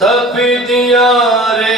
तब दिया रे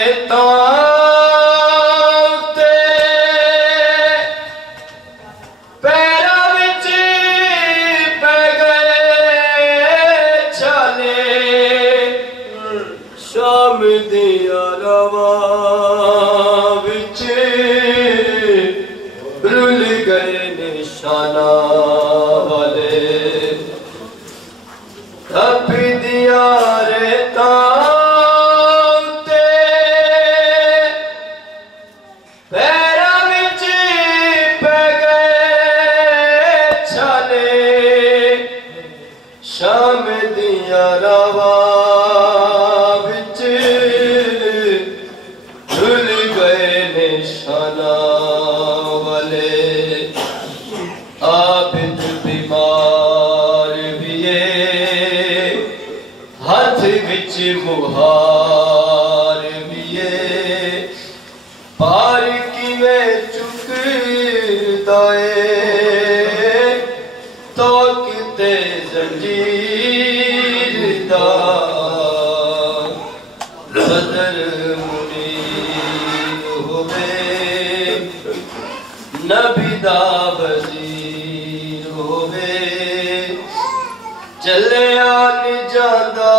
मुहार बिये पार की में चुक दाए तो किते जंजीर दा बदर मुनीर होवे नबी दा वजीर होवे चले आन जादा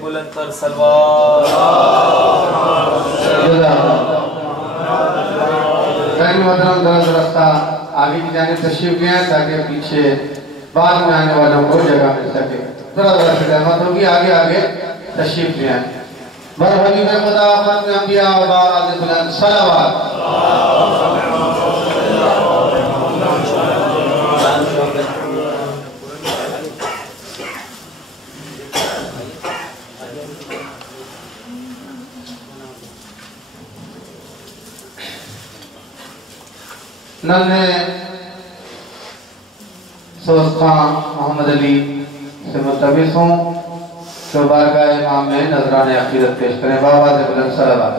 बुलंदतर सलवार रास्ता आगे की जाने तशरीफ ले आए ताकि पीछे बाद में आने वालों को जगह मिल सके। जरा जरा से रहमत होगी, आगे आगे तशरीफ ले आए। मरहबी में खुदा अमन अंबिया और बारात बुलंद सलावत। नन्हे सोस खान मोहम्मद अली से मुतबिस हूँ तो बारगाह इमाम में नजराने अकीदत पेश करें। बाबा से बुलंद सलावत।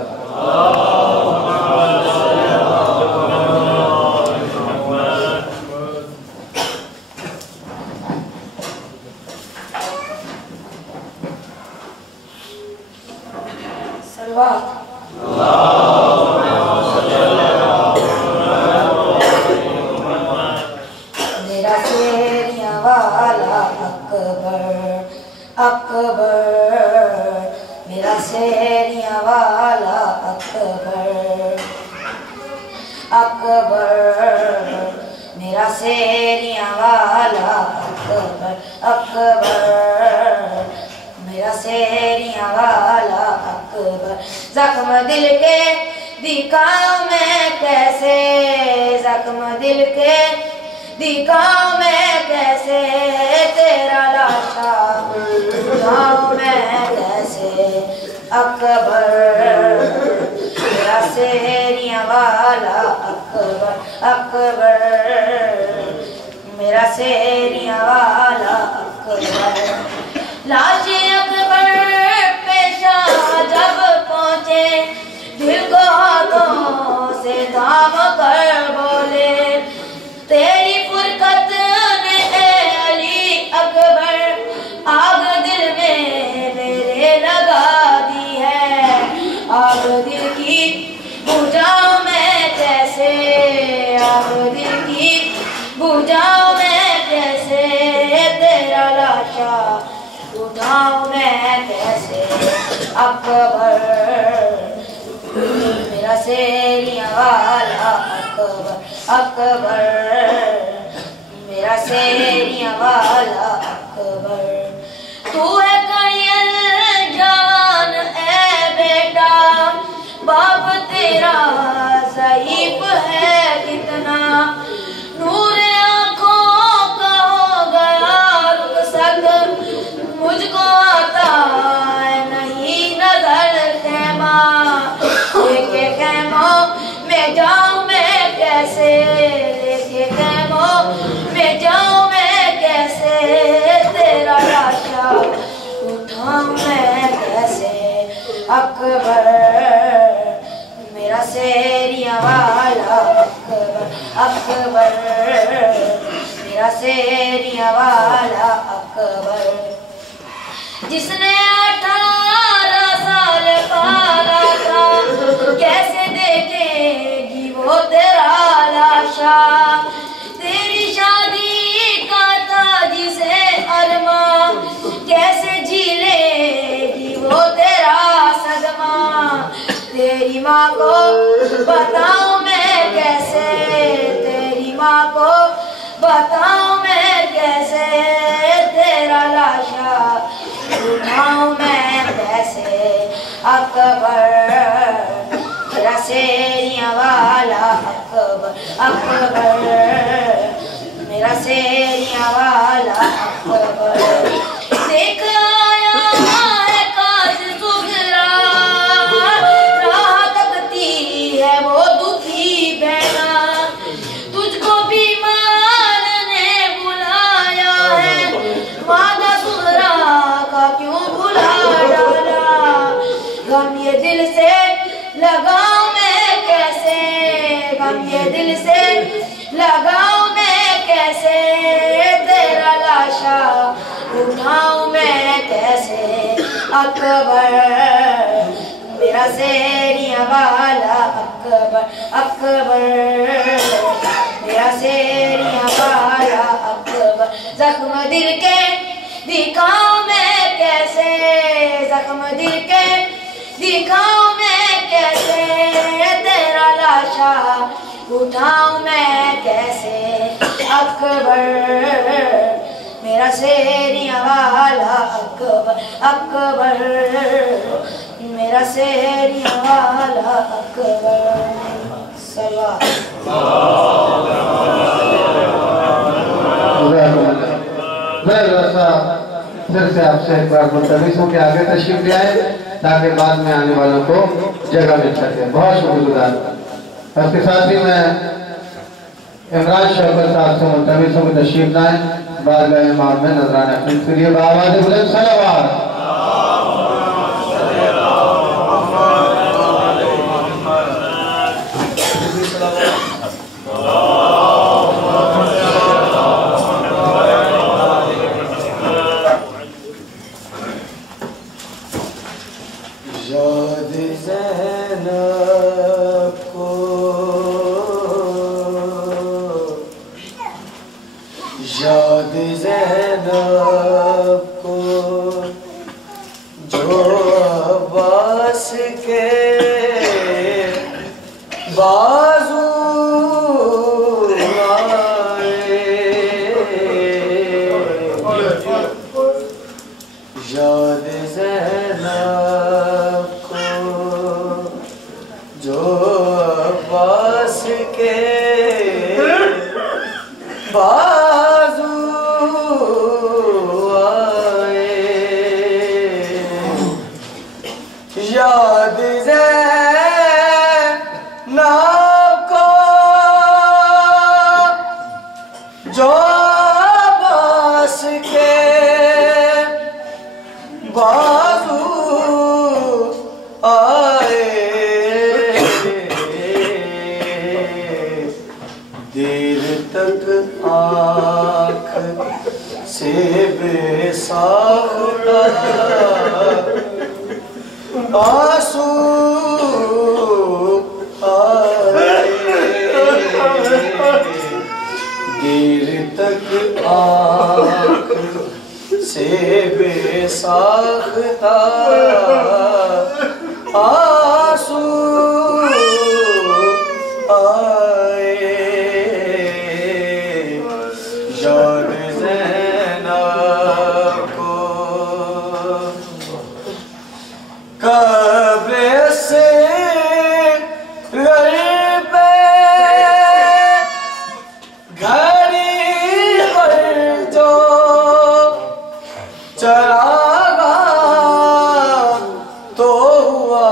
मेरा शेरिया वाला अकबर, अकबर मेरा शेरिया वाला अकबर, अकबर मेरा शेरिया वाला अकबर। जख्म दिल के दिखाऊं मैं कैसे, जख्म दिल के दिखाऊं मैं कैसे, तेरा लाशा उठाऊं मैं कैसे। अकबर मेरा शेरिया वाला अकबर, अकबर मेरा शेरिया वाला अकबर। लाश अकबर पेशा जब पहुँचे दिल को हाथों से थाम कर बोले, तेरी फुरकत ने अली अकबर आग दिल में मेरे लगा दी है। आग दिल की बुझाऊं मैं कैसे, आग दिल की बुझाऊं मैं कैसे, तेरा लाशा उठाऊं मैं कैसे। अकबर मेरा शेरिया वाला अकबर, अकबर मेरा शेरिया वाला अकबर। तू है करियल जान ए बेटा, बाप तेरा ज़ईफ है कितना, नूर आँखों का हो गया रुखसत, मुझको आता नहीं नजर कहमा, लेके कहमों में जाऊं मैं कैसे, लेके कहमों में जाऊं मैं कैसे, तेरा लाशा उठाऊं मैं कैसे। अकबर मेरा शेरिया वाला अकबर अकबर मेरा शेरिया वाला अकबर जिसने 18 साल पाला था कैसे देखेगी वो तेरा लाशा तेरी शादी का था जिसे अरमा कैसे जी लेगी वो तेरा सदमा तेरी माँ को बताऊं मैं कैसे तेरी माँ को बताऊं मैं कैसे तेरा लाशा उठाऊं मैं कैसे अकबर मेरा शेरिया वाला अकबर अकबर मेरा शेरिया वाला अकबर देख आया है काज सुगरा राह तकती है वो दुखी बहना तुझको भी मान ने बुलाया है वादा सुगरा का क्यों भुला डाला गम ये दिल से लगाऊं मैं कैसे गम ये दिल से लगाऊं मैं कैसे तेरा लाशा उठाऊं मैं कैसे अकबर मेरा शेरिया वाला अकबर अकबर मेरा शेरिया वाला अकबर जख्म दिल के दिखाऊं मैं कैसे जख्म दिल के दिखाऊं मैं कैसे तेरा लाशा उठाऊं मैं कैसे अकबर मेरा शेरिया वाला अकबर अकबर मेरा शेरिया वाला अकबर सलाम फिर से आपसे एक बार मुल्तमिस हूं कि आगे तशरीफ ले आए ताकि बाद में आने वालों को जगह मिल सके। बहुत शुक्रगुजार। उसके साथ ही मैं इमरान शौकत साहब से मुल्तमिस हूं कि तशरीफ लाए बाद में इमाम में नजराना अपने के लिए बावाज़ बुलंद सलावत। याद ज़ैनब को जो अब्बास के बाजू आए याद ज़ैनब को जो अब्बास के बाजू आए याद ज़ैनब को जो अब्बास के बाजू आए देर तक आँख से बेसाख्ता आंसू आए देर तक आँख से बेसाख्ता आंसू आए याद ज़ैनब को कब्र से घर पे घड़ी पर जो चरागा तो हुआ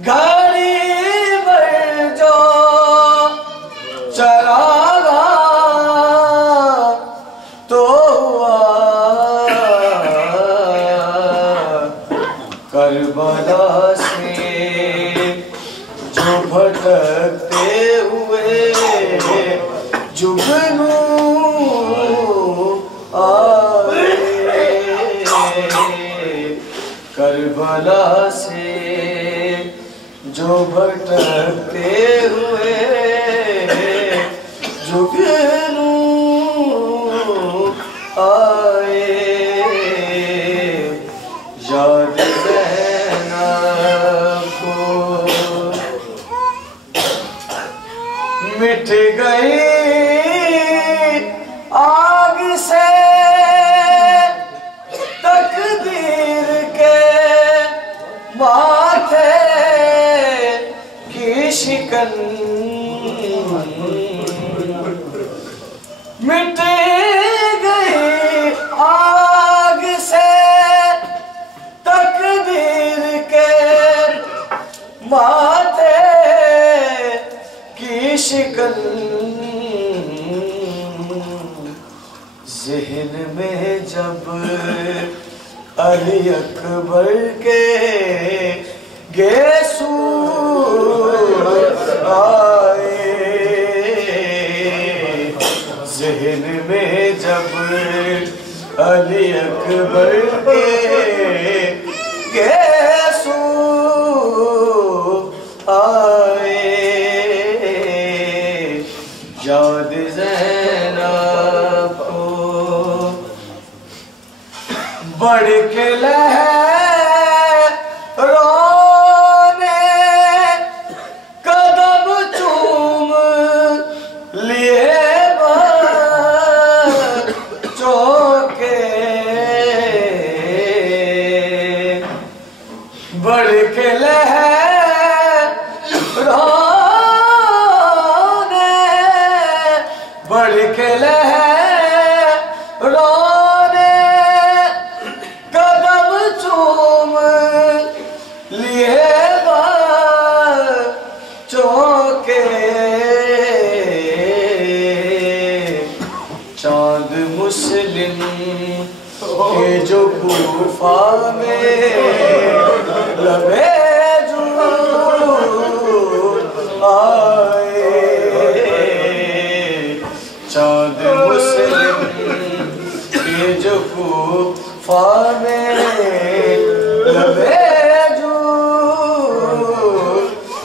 घड़ी पर जो भटकते हुए जुगनू आए। करबला से जो भटकते हुए जुगनू आए। याद ज़ैनब को मिट गई आग से तकदीर के माथे की शिकन। मिट गई आग से तकदीर के माथे की शिकन। ज़हन में जब अली अकबर के गेसू आए। ज़हन में जब अली अकबर के गेसू आए। याद ज़ैनब को बढ़ के रोने कदम चूम लिए बच्चों के। बढ़ के रोने बढ़ के रोने कदम चूम लिए बच्चों के। चांद मुस्लिम के जो कूफा में लबे आए। चांद मुस्लिम के जो कूफा में लबे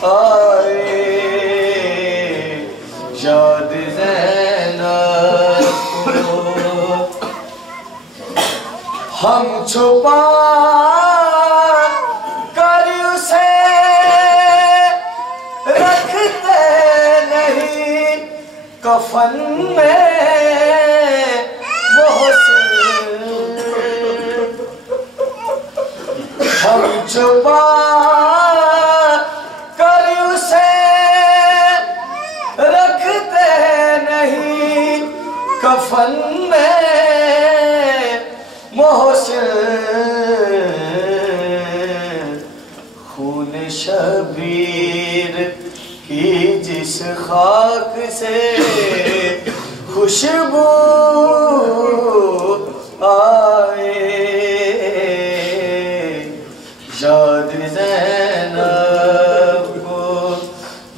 आए। याद ज़ैनब को हम छुपा कर उसे रखते नहीं कफन में मोहसिन। हम छुपा कर उसे रखते नहीं कफन में मोहसिन। खून शबीर की जिस खाक से खुशबू आए। याद ज़ैनब को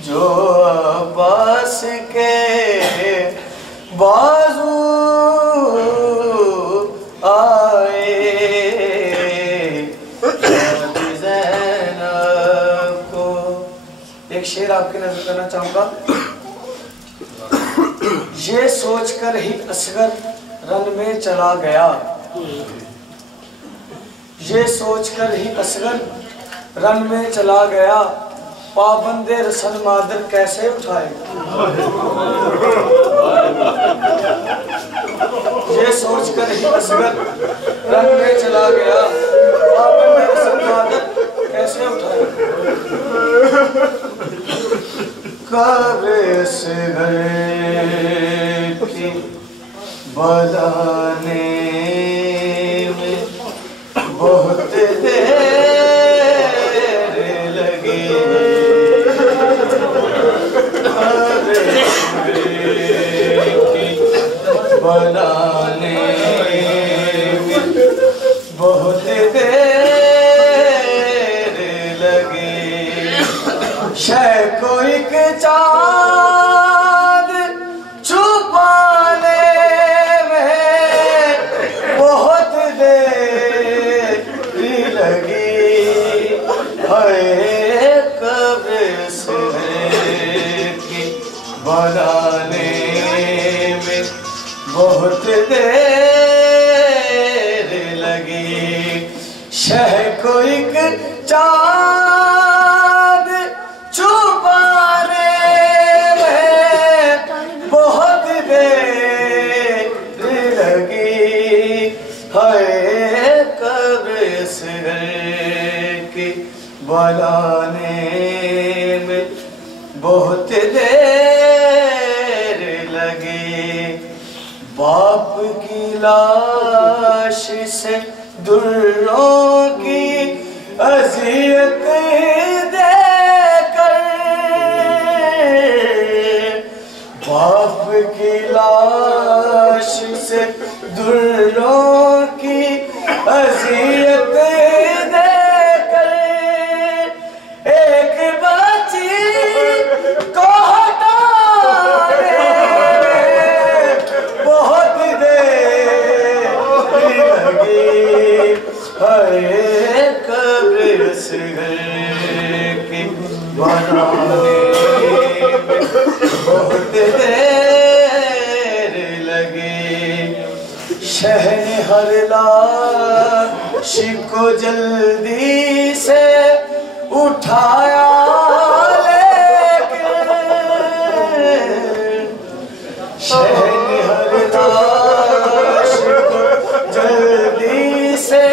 जो अब्बास के बाजू आए। याद ज़ैनब को एक शेर आपकी नजर करना चाहूंगा। ये सोचकर ही असगर रन में चला गया। ये सोचकर ही असगर रन में चला गया। पाबंदे रसन मादर कैसे उठाए। ये सोचकर ही असगर रन में चला गया। पाबंदे रसन मादर कैसे उठाए। काबे से घर की बजाने में बहुत देर लगी। काबे की बनाने में बहुत देर लगी। शय को एक बनाने में बहुत देर लगी। शह को एक चाँद छुपाने में बहुत देर लगी। हाय कब इस घर के बनाने में बहुत देर लगी। बाप की लाश से दुर्रों की अज़ियत देकर, बाप की लाश से दुर्रों की अज़ियत देकर, एक बच्ची को हटाने बहुत देर लगी। हाय कब इस घर की बनाने में बहुत देर लगी। शहन हर लाश को जल्दी से उठाया लेके, शहन हर लाश को जल्दी से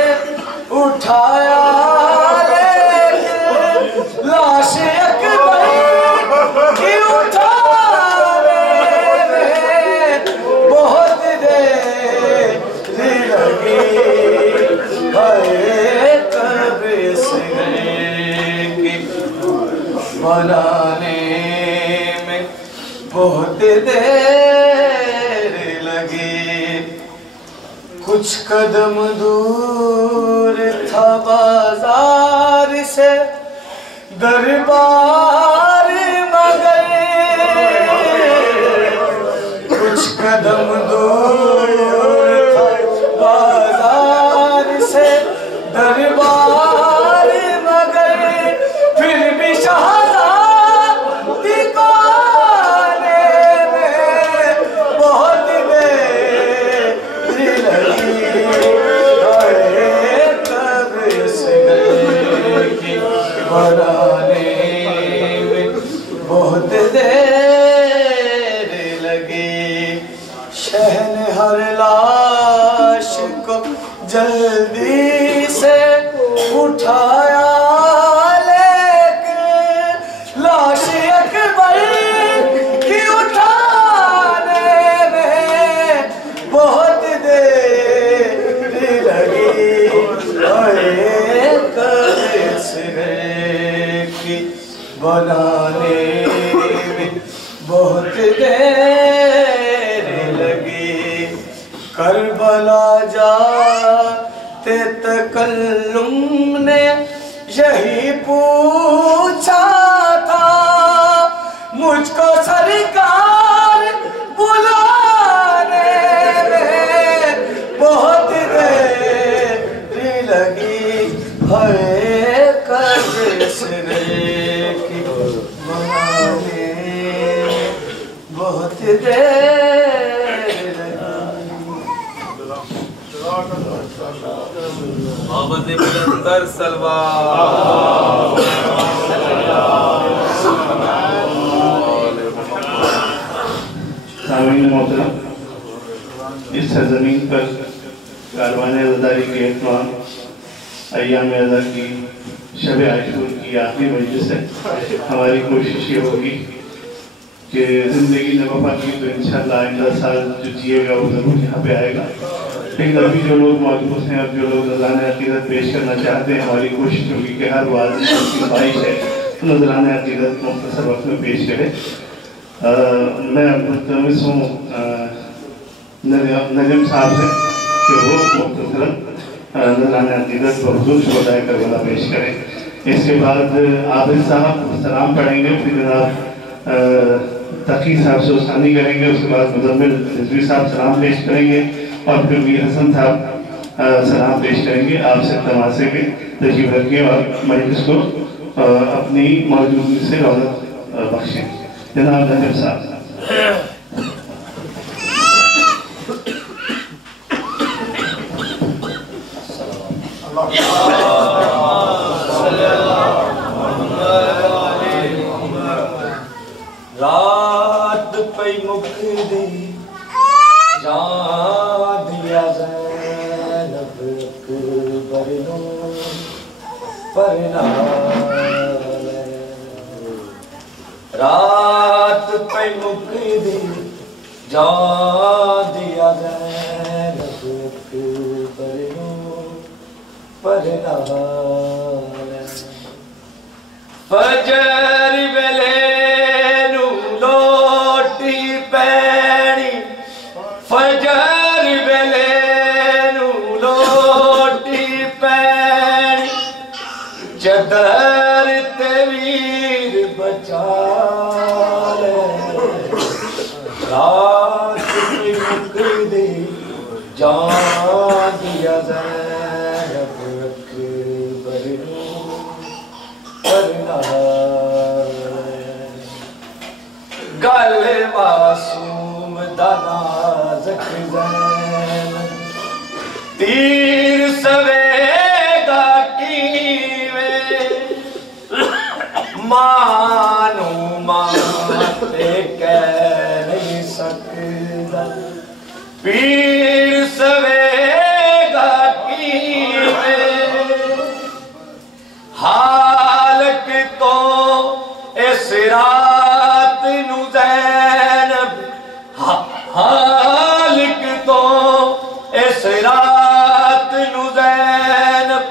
उठाया लेके, लाश अकबर की उठाने में बहुत देर लगी। हाय कब इस घर की बनाने में बहुत देर लगी। कुछ कदम दूर था बाजार से दरबार मगर, कुछ कदम दूर था बाजार से दरबार मगर, फिर भी शहज़ादी को आने में बहुत देर लगी। हाय कब इस घर की बनाने में बहुत देर लगी। शहन हर लाश को जल्दी से उठाया लेके, लाश अकबर की उठाने में बहुत देर लगी। हाय कब इस घर की बनाने में बहुत देर लगी। करबला जाते तकल्लुम ने यही पूछा था, मुझको सरकार बुलाने में बहुत देर लगी। हाय कब इस घर की बनाने में बहुत देर मोहम्मद बुलंदर सलवा। सामीन मोहतरम, इस सरजमीन पर कारवान अज़ादारी के एहतमाम अय्याम अज़ा की शब आशूर की आखिरी मजलिस है। हमारी कोशिश ये होगी कि ज़िंदगी ने वफा की तो इंशाअल्लाह आइंदा साल जो जिएगा वो ज़रूर यहाँ पे आएगा। लेकिन अभी जो लोग मौजूद हैं, अब जो लोग नज़राने अक़ीदत पेश करना चाहते हैं, हमारी कोशिश होगी कि हर वाज़ की ख्वाहिश है तो नज़राने अक़ीदत मुख्तसर वक्त में पेश करें। मैं मुतमस्स हूँ नजम साहब से कि वो मुख्तसरन नज़राने अक़ीदत पर हुज़ूर शुहदाए करबला पेश करें। इसके बाद आबिद साहब सलाम पढ़ेंगे, फिर जनाब तकी साहब से उस्तानी करेंगे, उसके बाद मुज़म्मिल रिजवी साहब सलाम पेश करेंगे और फिर मीर हसन साहब सलाम पेश करेंगे। आपसे तमाशे के तशरीफ रखिए और मजलिस को अपनी मौजूदगी से रौनक बख्शें। जनाब नजम साहब। रात पे मुख दी जा दिया ज़ैनब अकबर नो परना रात पे मुख दी जा दिया ज़ैनब अकबर नो परना फजर वेले फजर वेले नू लोटी पैनी चदर ते वीर बचा ले रात की मुक दी जा दिया ज़ैनब अकबर नू परना गल मासूम नाज़क ज़ैनब तीर सवेगा कीवें मानू माते कह नहीं सकदा पीर सवेगा कीवें हालक तो इस रात नू ज़ैनब हालिक तो इस रात नू ज़ैनब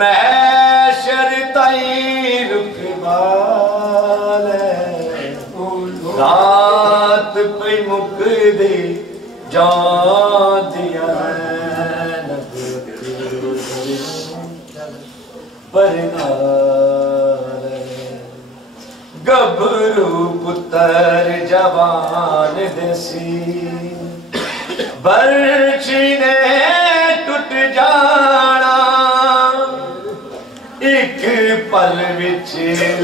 महशर ताई रुकबाल रात पे मुक दी जा दिया ज़ैनब परना गबरू पुत्र जवान देसी बर्छी ने टुट जाना एक पल विच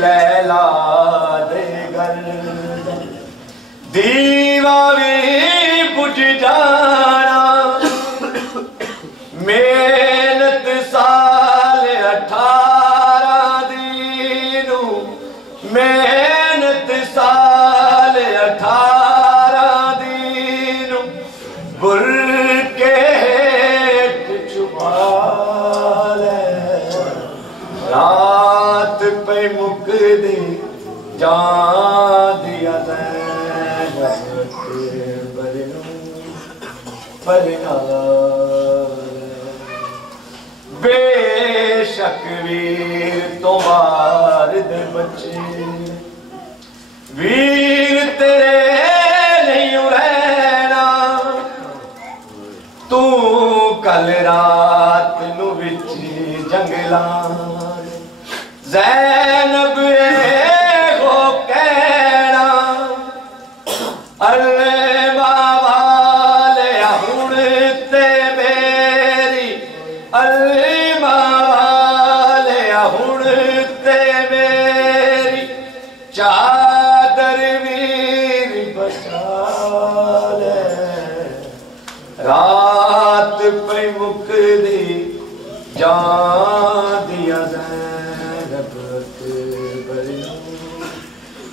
लैला दे गल दीवा भी बुझ जाना मेहनत साल 18 दीनू मेहनत साल 18 दिन बुर के छुपा ले रात पे मुक दी जा दिया ज़ैनब अकबर नू परना बेशक वीर तो वार दे बच्चे वीर तेरे नहीं रहना तू कल रात नू विच जंगलां ज़ैनब हो कहना अरे बाबा ले हुण ते मेरी अरे बाबा ले हुण ते मेरी चादर वीर बचा ले रात पे मुक दी जा दिया ज़ैनब अकबर नू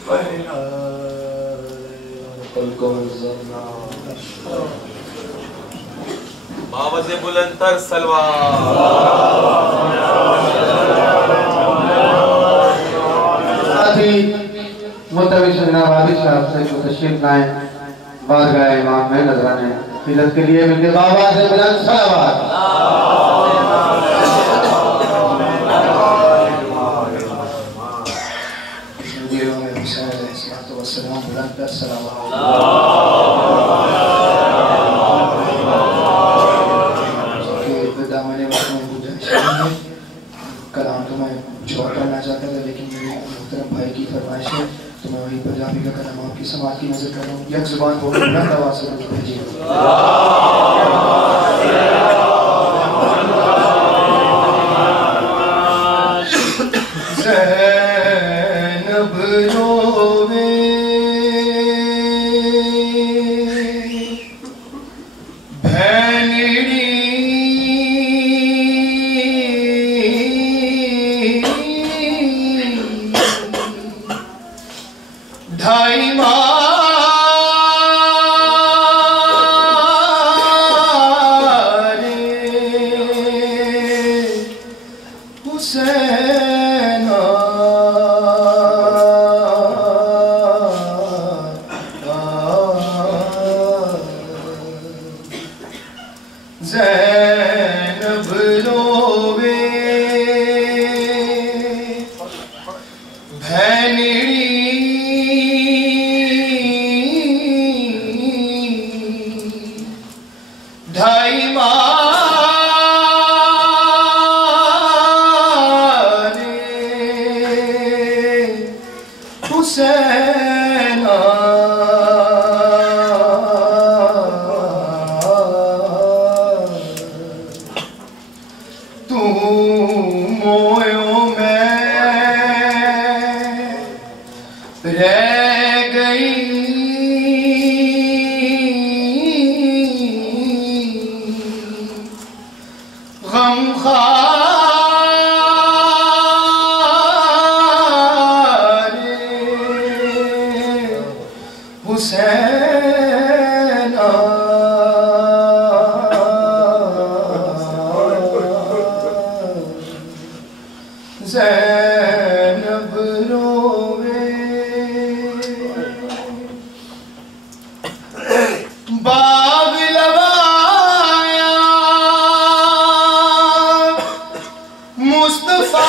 परना बाबा से बुलंदतर सलवार मुतविश नवाबी साहब से तशरीफ लाए बारगाह इमाम में नजराने खिदमत के लिए मिलके बाबा से बुलंद सलावत कलाम तो मैं छोड़ करना चाहता था लेकिन मेरे मोहतरम भाई की फरमाइश है तो मैं वही पंजाबी का कलाम आपकी समाज की नजर कर रहा हूँ एक जुबान को बुलंद आवाज से भेजिए ज़ैनब रोवे हुसैन ज़ैनब रोवे बाग लवाया मुस्तफा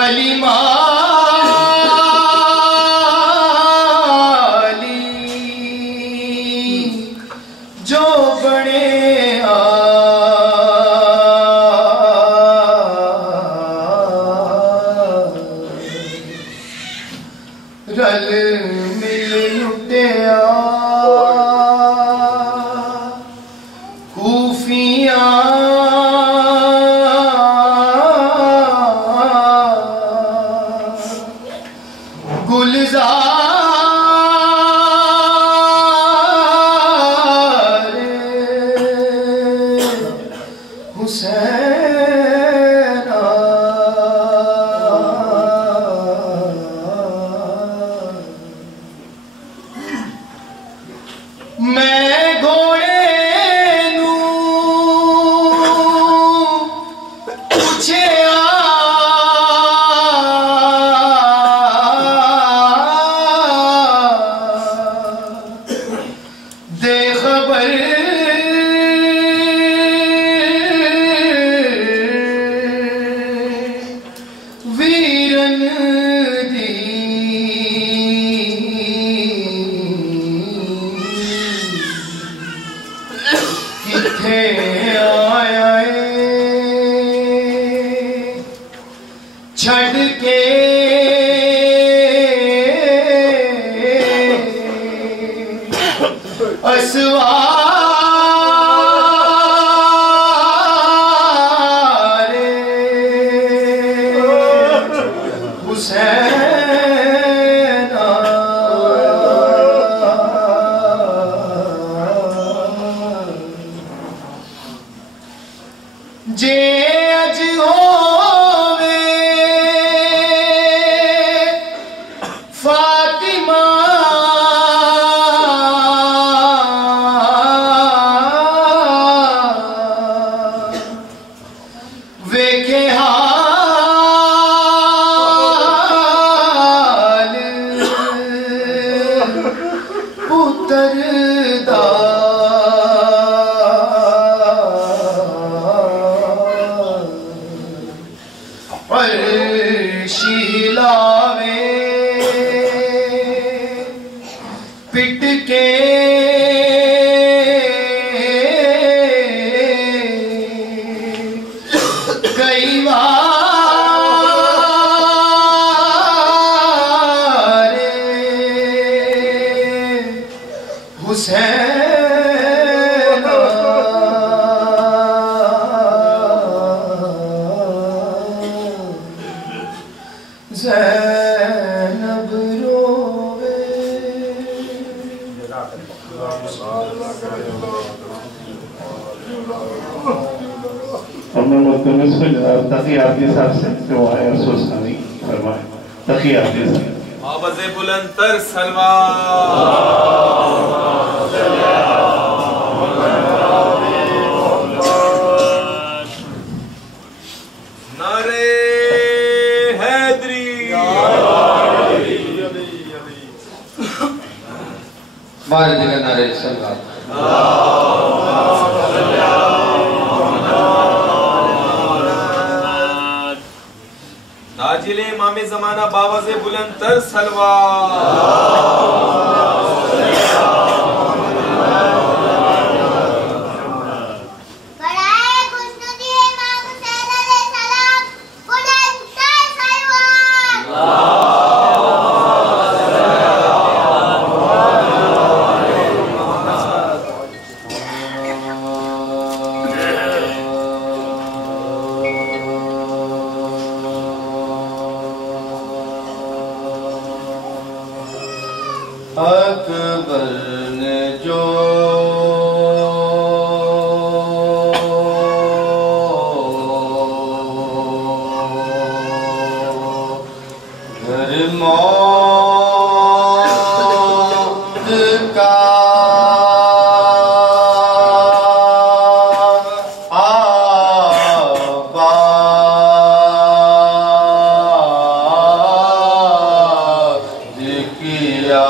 अली माली जो बने रल मिल लुटिया खूफिया गुलजार हुसैन मैं घोड़े नू पूछया दे खबर वीरन दी किथे आया छड़ के असवारे हुसैन जे अज होवे फातिमा वेखे हाल पुत्र दा अर्शी लावे पिट के कई बार हुसैन ज़ैनब रोवे हमने मुल्तमिस को जनाब तकी आफी साहब से दुआएं और सुस्तानी फरमाएं। तकी आफी साहब आवाज़े बुलंदतर सलवात नारे हैदरी बाहर जगह नारे सलवात ताजिले इमामे ज़माना बावाज़े बुलंदतर सलवात अकबर ने जो मौत का आबाद किया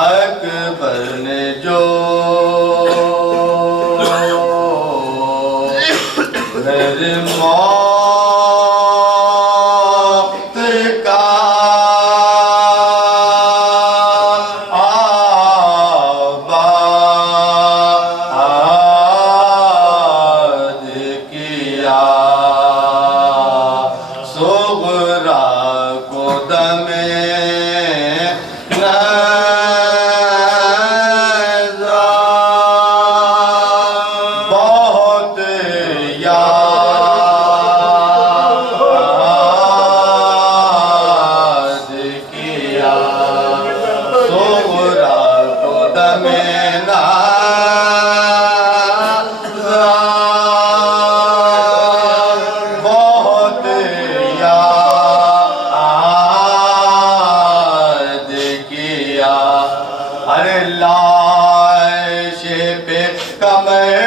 अकबर ने जो मौत का आबाद किया सुगरा को दमे बहुत याद किया सोहरा को दमे बहुत याद किया अरे लाश पे कमर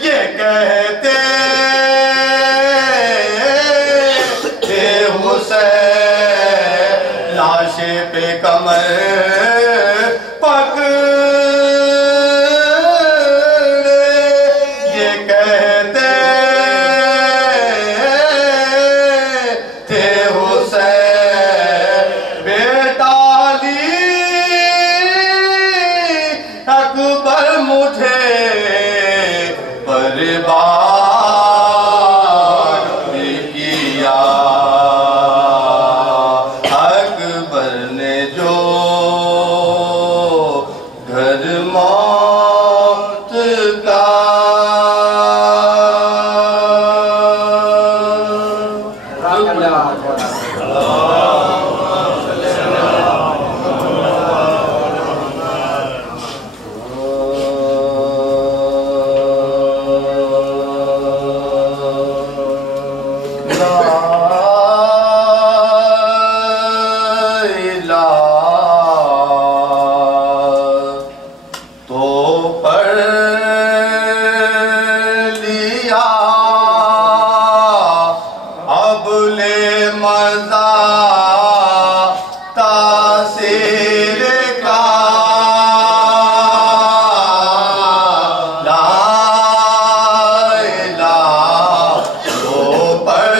ये कहते थे हुसैन लाश पे कमर पकड़े ये कहते थे हुसैन बेटा अली अकबर मुझे बर्बाद किया अकबर ने जो घर मौत का तो पढ़ लिया अब ले मजा तासीर का ला इलाहा तो पढ़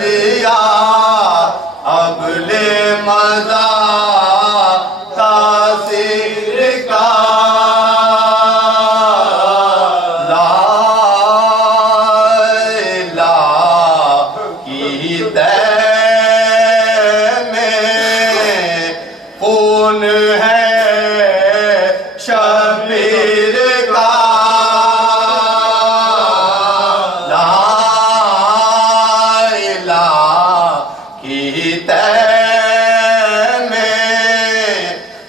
लिया अब ले मजा तासीर का ला इलाहा की तय में खून है शबीर का ला इलाहा की तय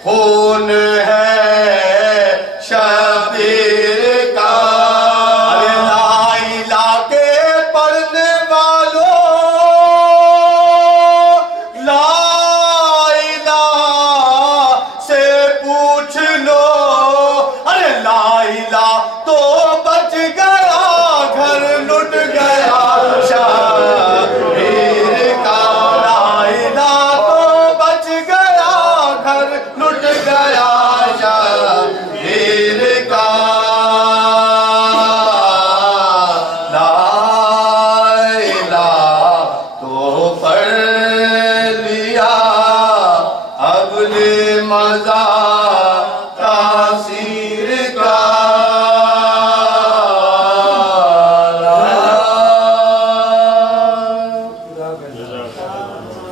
खून है शबीर का अरे ला इलाहा के पढ़ने वालों ला इलाहा से पूछ लो अरे ला इलाहा तो बच गया घर लुट गया शबीर का ला इलाहा तो बच गया घर लुट गया शबीर का ला इलाहा तो पढ़ लिया अब ले मजा तासीर का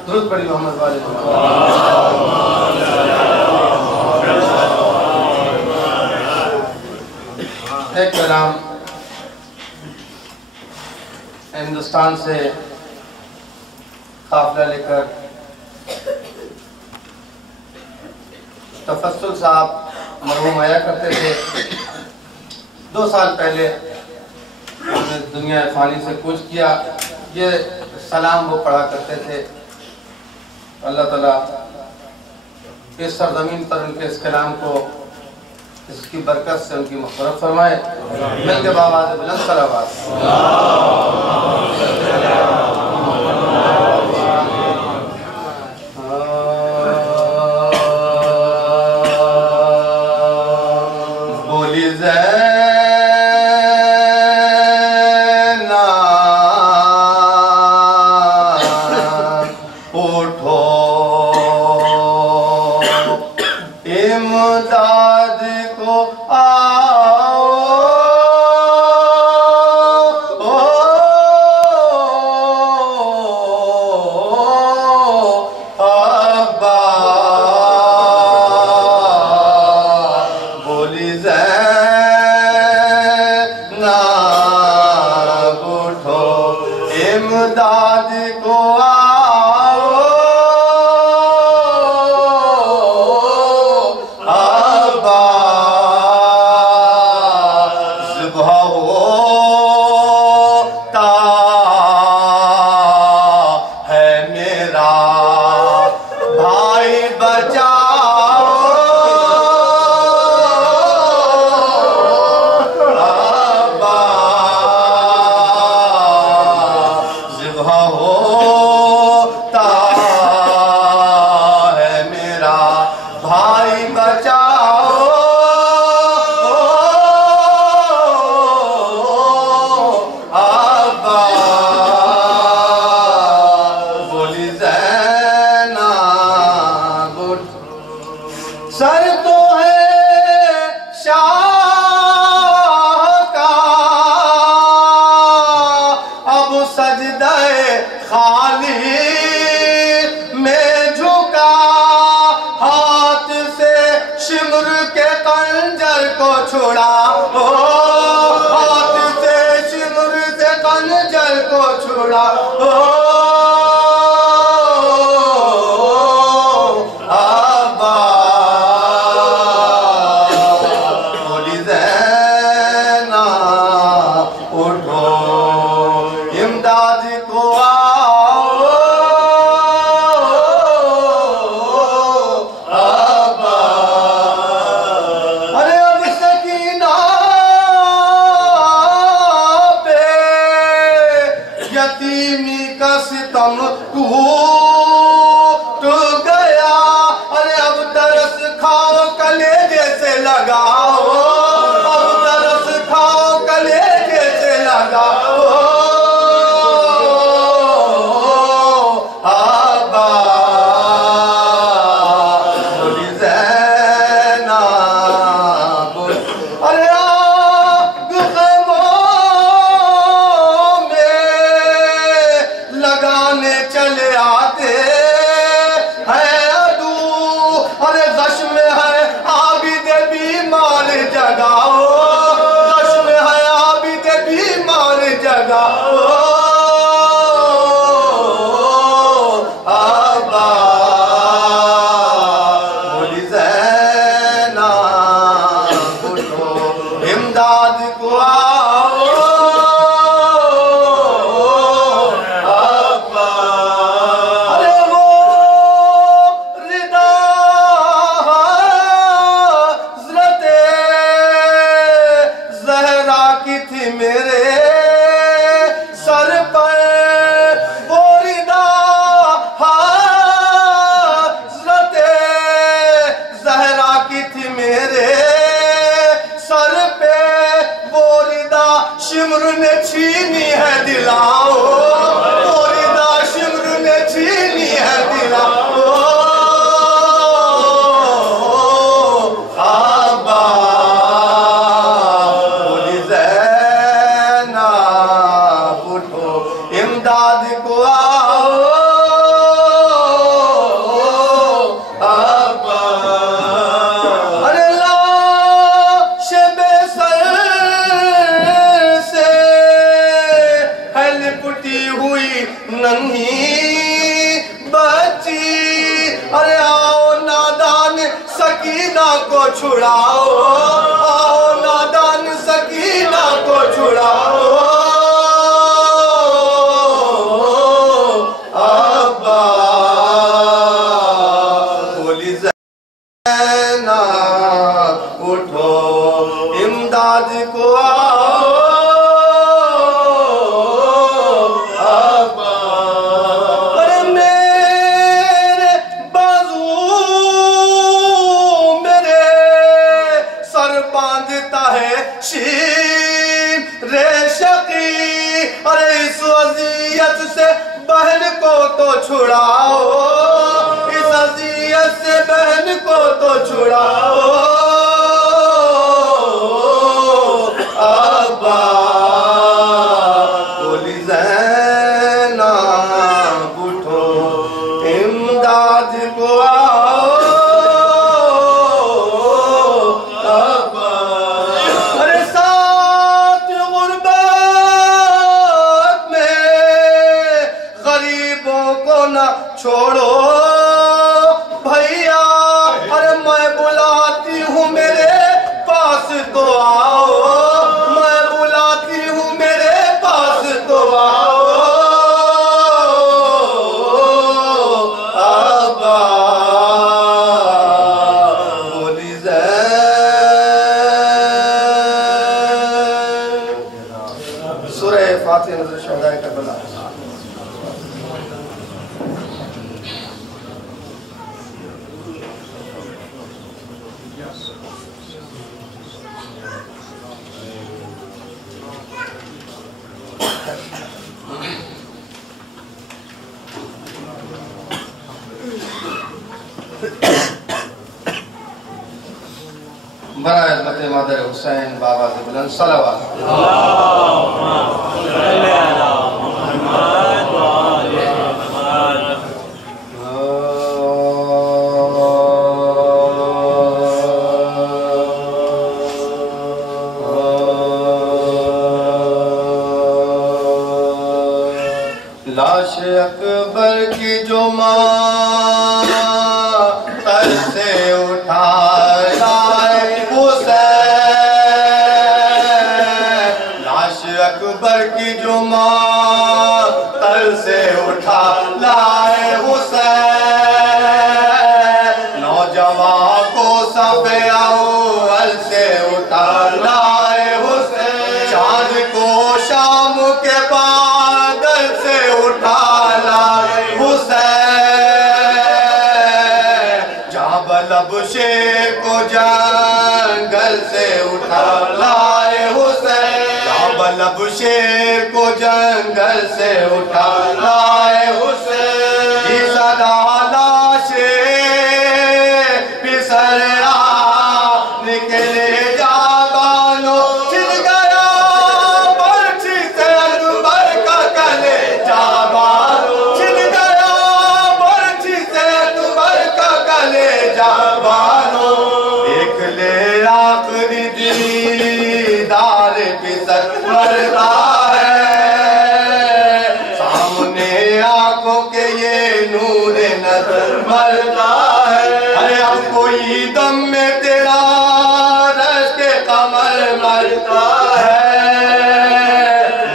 दुरूद पढ़ी मोहम्मद वाले एक कलाम हिंदुस्तान से काफिला लेकर तफस्सुल साहब मरहूम आया करते थे। 2 साल पहले उन्होंने दुनिया फानी से कूच किया। ये सलाम वो पढ़ा करते थे। अल्लाह ताला इस सरजमीन पर उनके इस कलाम को, इसकी बरकत से उनकी मग़फ़िरत फरमाए। मिलके बावाज़ बुलंद सलावत। बोली ज़ैना उठो इमदाद को आओ, अब्बा बोली ज़ैना उठो इमदाद को आओ, अब्बा ज़िब्ह होता है मेरा भाई बचाओ, अब्बा ज़िब्ह होता है मेरा भाई बचाओ, अब्बा बोली ज़ैना सर तो है शाह का अब सजदाए खाली में झुका, हाथ से शिमर के खंजर को छुड़ा, हाथ से शिमर से खंजर को छुड़ा, अब्बा बोली ज़ैना उठो इमदाद को आओ, अब्बा अरे अब सकीना पे यतीमी का सितम टूट गया, अरे अब तरस खाओ कलेजे से लगाओ, अब तरस खाओ कलेजे से लगाओ, अब्बा बोली ज़ैना अरे आग ख़ैमों में लगाने चले आते को छुड़ाओ, आओ नादान सकीना को छुड़ाओ। अब्बा बोली ज़ैनब उठो इमदाद को आओ। अरे मेरे बाजू मेरे सर बांधता है शीन रे शकी। अरे इस अज़ियत से बहन को तो छुड़ाओ, इस अज़ियत से बहन को तो छुड़ाओ। अब्बा बोली ज़ैनब उठो इमदाद को आओ। अब्बा अरे साथ गुर्बत में गरीबों को न छोड़ो भैया। अरे मैं बुलाती हूँ मेरे पास तो आओ, मैं बुलाती हूँ मेरे पास तो आओ। अब्बा बोली ज़ैनब। सूरह फातिहा नज़र शहदाए करबला। बराए अज़मत मादर हुसैन बाबा से बुलंद सलावत। लाश अकबर की जो माँ तर से उठा लाए हुसैन। लाश अकबर की जो माँ तर से उठा लाए हुसैन। नौजवान को सफ़े अव्वल से उठा लाए हुसैन। चाँद को शाम के बादल से उठा लाए हुसैन। जाबलब शेर को जंगल से उठा लाए हुसैन। जाबलब शेर को जंगल से उठा लाए हुसैन। की सदा लाशे पिसल निकले जाबानो छिन गया बर्छी से अकबर का कले जाबानो छिन गया बर्छी से अकबर का कले जाबानो। देख ले आखिरी दीदार पिसल मरता है सामने आंखों के ये नूर नजर मरता है। अरे अब कोई दम में तेरा रश के कमर मरता है।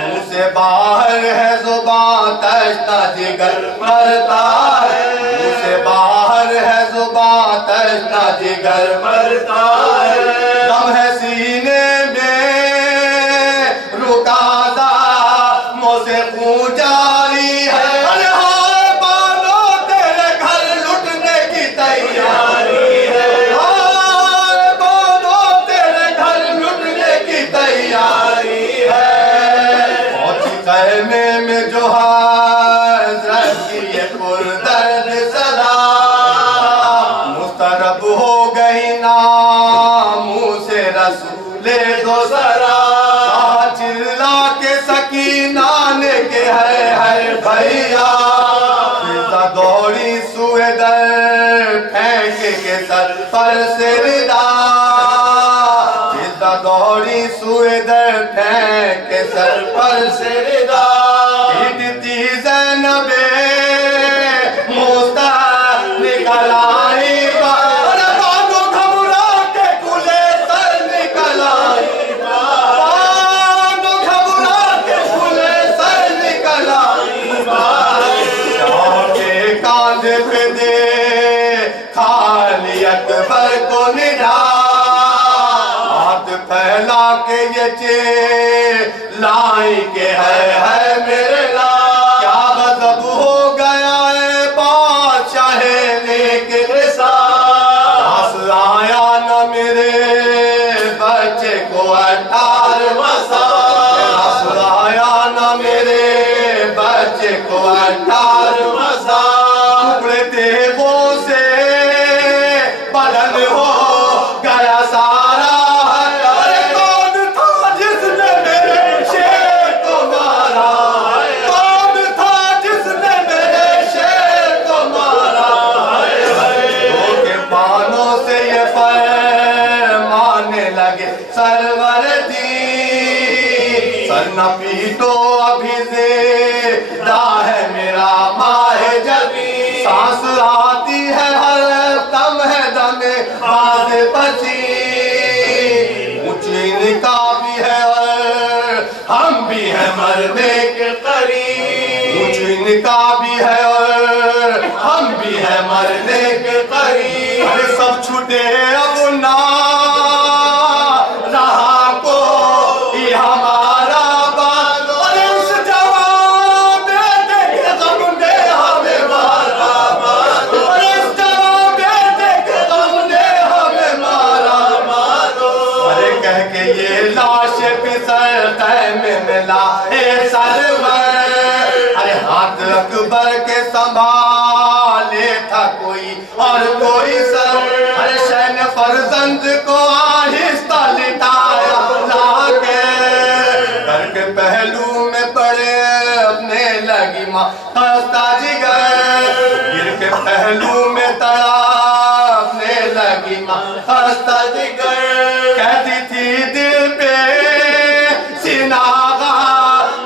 मुंह से बाहर है जुबान तश्ता जिगर मरता है। मुंह से बाहर है जुबान तश्ता जिगर मरता है। दम है सीने में रुकादा मुँह से खून जारी है। अरे हाय बानो तेरे घर लुटने की तैयारी है। हाय बानो तेरे घर लुटने की तैयारी है। पहुंची कहने में जो हज़रत की ये पुरदर्द सदा मुस्तरब हो गई ना मुँह से रसूले दो सरा। चिल्ला के सकीना ने के है भैया। फिजा दौड़ी सुए दर फेंक के सर पर से रिदा। फिजा दौड़ी सुए दर फेंक के सर पर से रिदा। हिटती ज़ैनबे मुस्ता निकल आई। अरे बाबू घबरा के कहला के ये लाई के है मेरे लाल। क्या गजब हो गया है बादशाह लेके सास आया न मेरे बच्चे को 18वां साल। आया न मेरे बच्चे को 18वां साल। टुकड़े देवों से बदन हो गया सारा। अरे कौन था जिसने मेरे शेर को मारा? कौन था जिसने मेरे शेर को मारा? के पानों से ये फरमाने लगे सरवर दी, सर न पीटो अभी ज़िंदा है मेरा माहे जबी। सांस आती है हर दम है दमे बाज बची। ऊंची इनका भी है और हम भी है मरने के करीब। ऊंची इनका भी है और हम भी है मरने के करीब। अरे सब छूटे अब ना रहा को ये हमारा बात। अरे उस जवान बेटे के गम ने हमें मारा। अरे उस जवान बेटे के गम ने हमें मारा। अरे कह के ये लाश फिसल में मिला ए सरवर। अरे हाथ अकबर के संभाले था कोई और कोई सर। अरे शैन फरजंद को आहिस्ता लिटाया लाके। घर के पहलू में पड़े अपने लगी माँ हंसता जिगर। गिर के पहलू में तड़ा अपने लगी माँ हंसता जिगर। कहती थी दिल पे सिनागा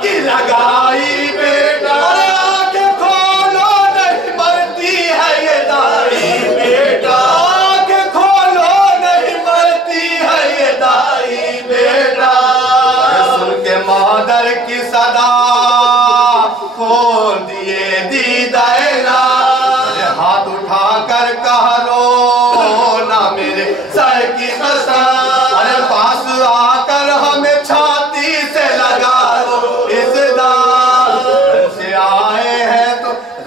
की लगाई बेटा। अरे आंखें खोलो नहीं मरती है ये दाई बेटा। आंखें खोलो नहीं मरती है ये दाई बेटा। सुन के मादर की सदा खोल दिए दीदाएला। हाथ उठा कर कह रो ना मेरे सर की कसम। अरे पास आकर हमें छाती से लगा दो इस दाग।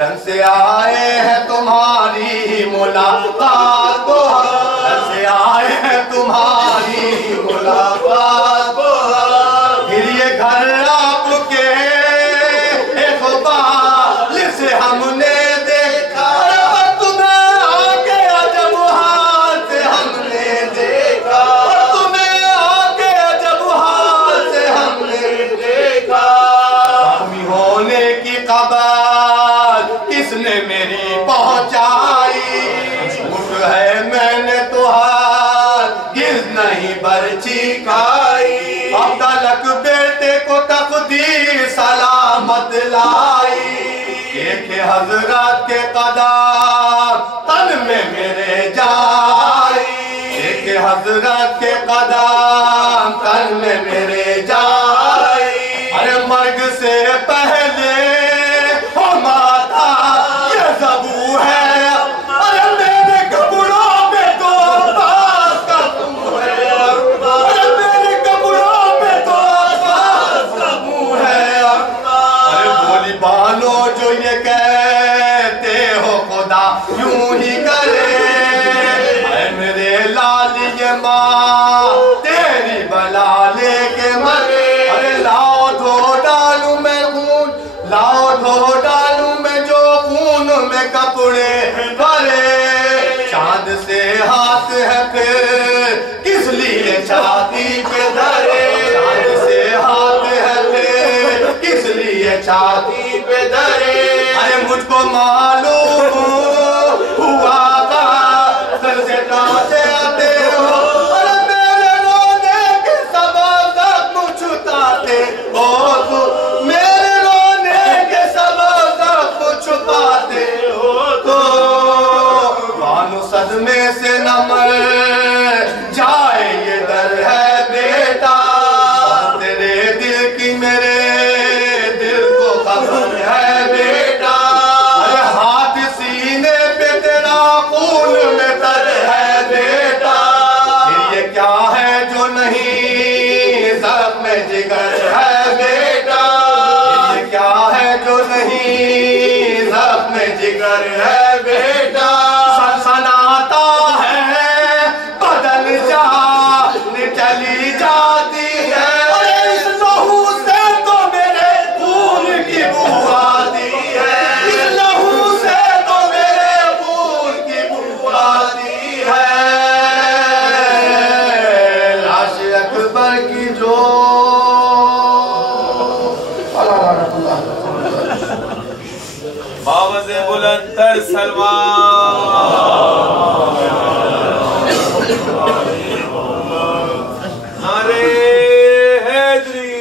रन से आए हैं तुम्हारी मुलाकात को। रन से आए हैं तुम्हारी मुलाकात को। फिर ये घर आपके एक बाल से हमने देखा। तुम्हें आके अजब हाल से हमने देखा। तुम्हें आके अजब हाल से हमने देखा। जख्मी होने की खबर किसने मेरी पहुंचाई? झूठ है मैंने तो हाथ गिर नहीं बर्ची खाई। अब तलक बेटे को तकदीर सलामत लाई। देखे हजरत के कदम तन में मेरे जाई। देखे हजरत के कदम तन में मेरे जाई। अरे मर्ग से पहले हो माता ये ज़बू है। अरे मेरे कब्रों पे तो अब्बास का तुम है। अरे मेरे कब्रों पे तो अब्बास का मुँह है। अरे बोली बालो जो ये कहते हो खुदा यूं ही करे। अरे मेरे लाल ये माँ तेरी बला लेके मरे। अरे लाओ धो डालूं मैं खून, लाओ धो डालूं मैं जो खून में कपड़े भरे। चांद से हाथ है फिर किस लिए छाती पे धरे। चांद से हाथ है फिर किस लिए छाती पे धरे। अरे मुझको मालूम हुआ था सर से टाँचे आते हो। अरे मेरे रोने के सबब जख्म छुपाते हो तो। मेरे रोने के सबब जख्म छुपाते हो तो। मानो सदमे से न मर जाए ये डर है बेटा। तेरे दिल की मेरे दिल को खबर है बेटा। अरे हाथ जिगर है बेटा सनसनाता है बदल जान चली जाती है अरे इस लहू से तो मेरे खून की बू आती है इस लहू से तो मेरे खून की बू आती है लाश अकबर की जो बावज़े बुलंदतर सलवार अरे हैदरी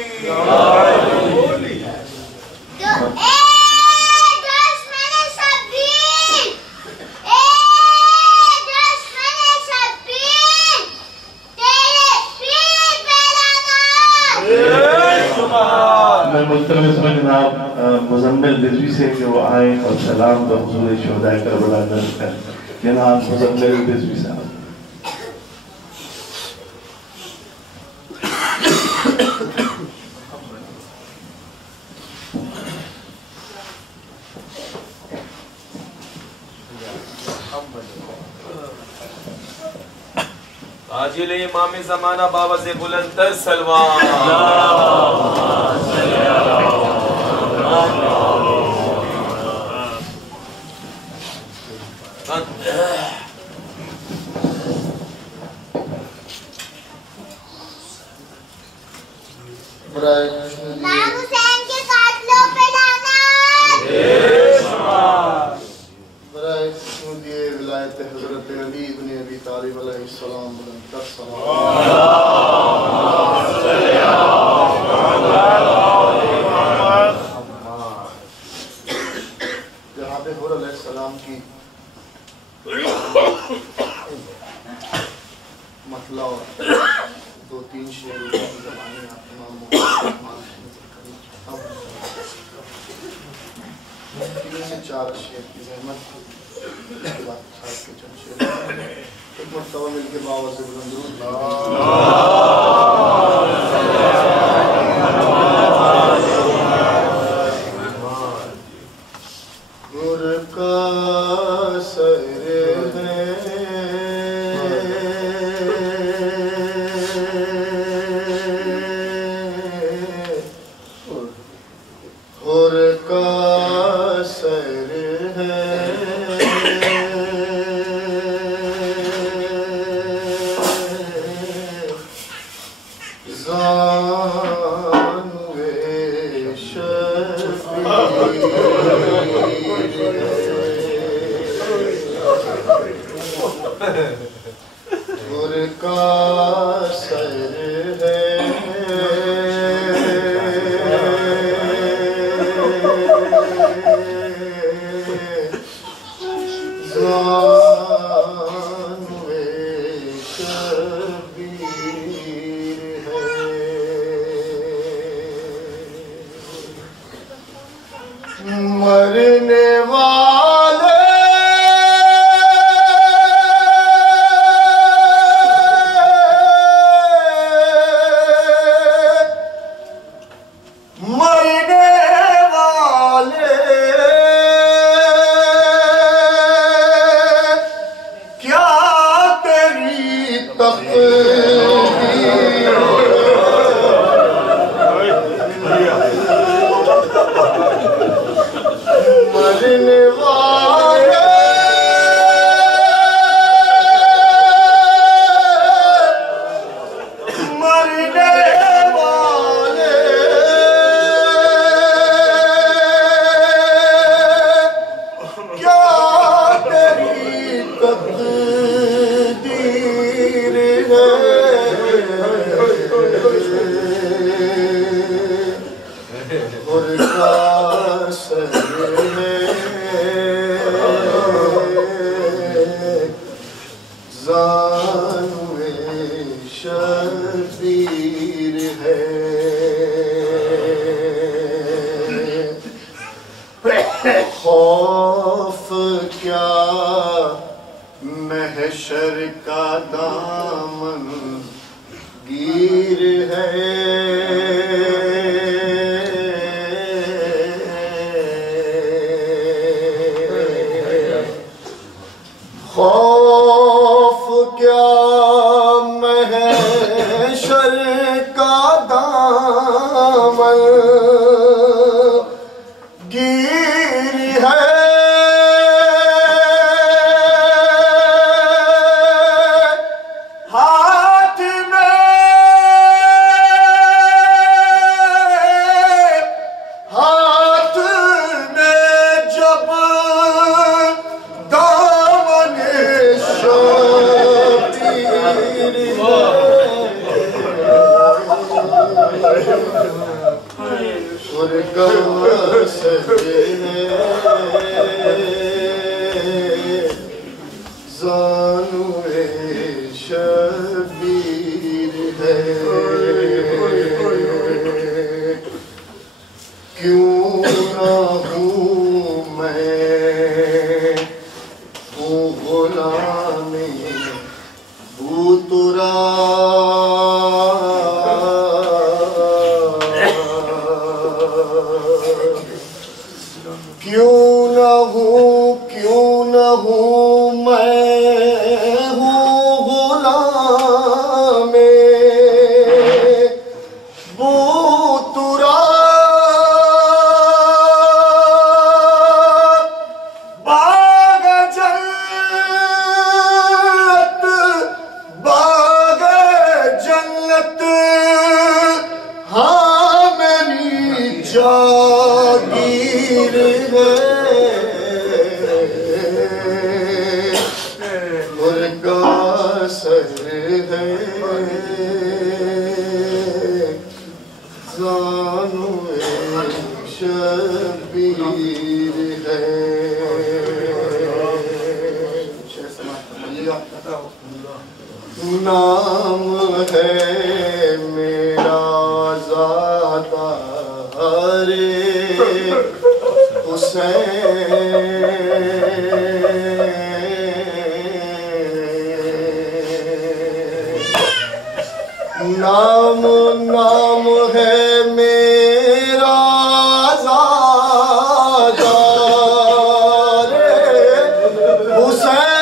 मैं मुल्तमस में जनाब मुजम्मिल रिजवी से जो आए और सलाम तो हुजूर शुहदाए करबला दर्ज कर जनाब मुजम्मिल रिजवी साहब। आजिल इमाम ज़माना बावज़े बुलंदतर सलवार हुसैन के कातलों पे लानत बराए खुशनुदी विलायत हज़रत अली इब्न अबी तालिब अलैहिस्सलाम बुलंदतर सलाम जनाब हुर अलैहिस्सलाम की मतला और दो तीन शेर ज़बानी तमाम तीन से चार शेर की जहमत के बाद साथ के चंद शेर एक मरतबा मिल के बावज़े बुलंदरूद गुर का सर है गुर का सर है ज़ानुए गुर का सर है ज़ानुए शबीर है मरने वाले मरने वाले क्या तेरी मरने वाले मरने वाले क्या तेरी तकदीर है और का सर है ज़ानुए शबीर है खौफ क्या महशर का दामन गिर है न हूँ मैं हूँ गुलाम बूतुरा बाग जन्नत हाँ मेरी जागीर है मुर्गा सर है जानू शबीर है। नाम है मेरा ज़ादा रे हुसैन नाम है मेरा ज़ादा रे हुसैन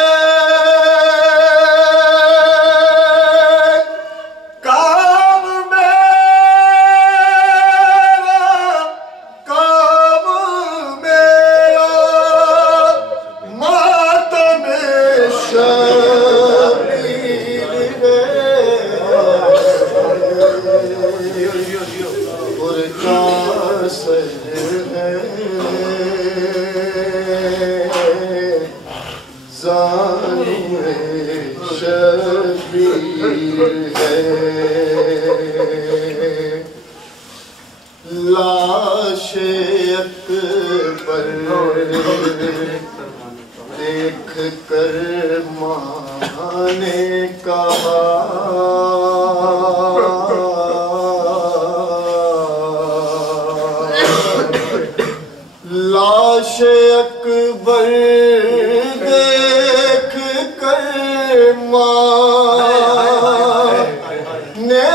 देख कर माँ ने कहा लाश अकबर देख कर माँ ने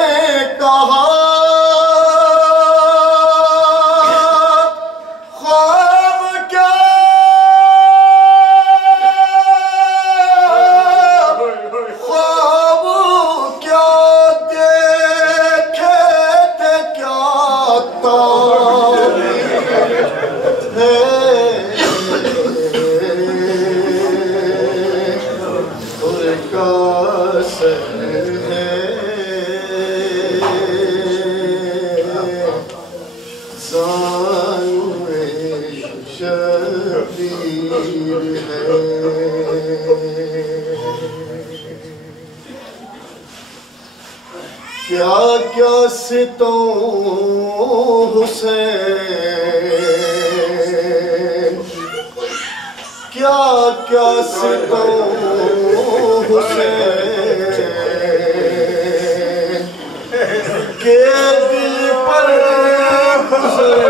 कहा क्या क्या सितों हुसैन क्या क्या सितों हुसैन के दिल पर गुजर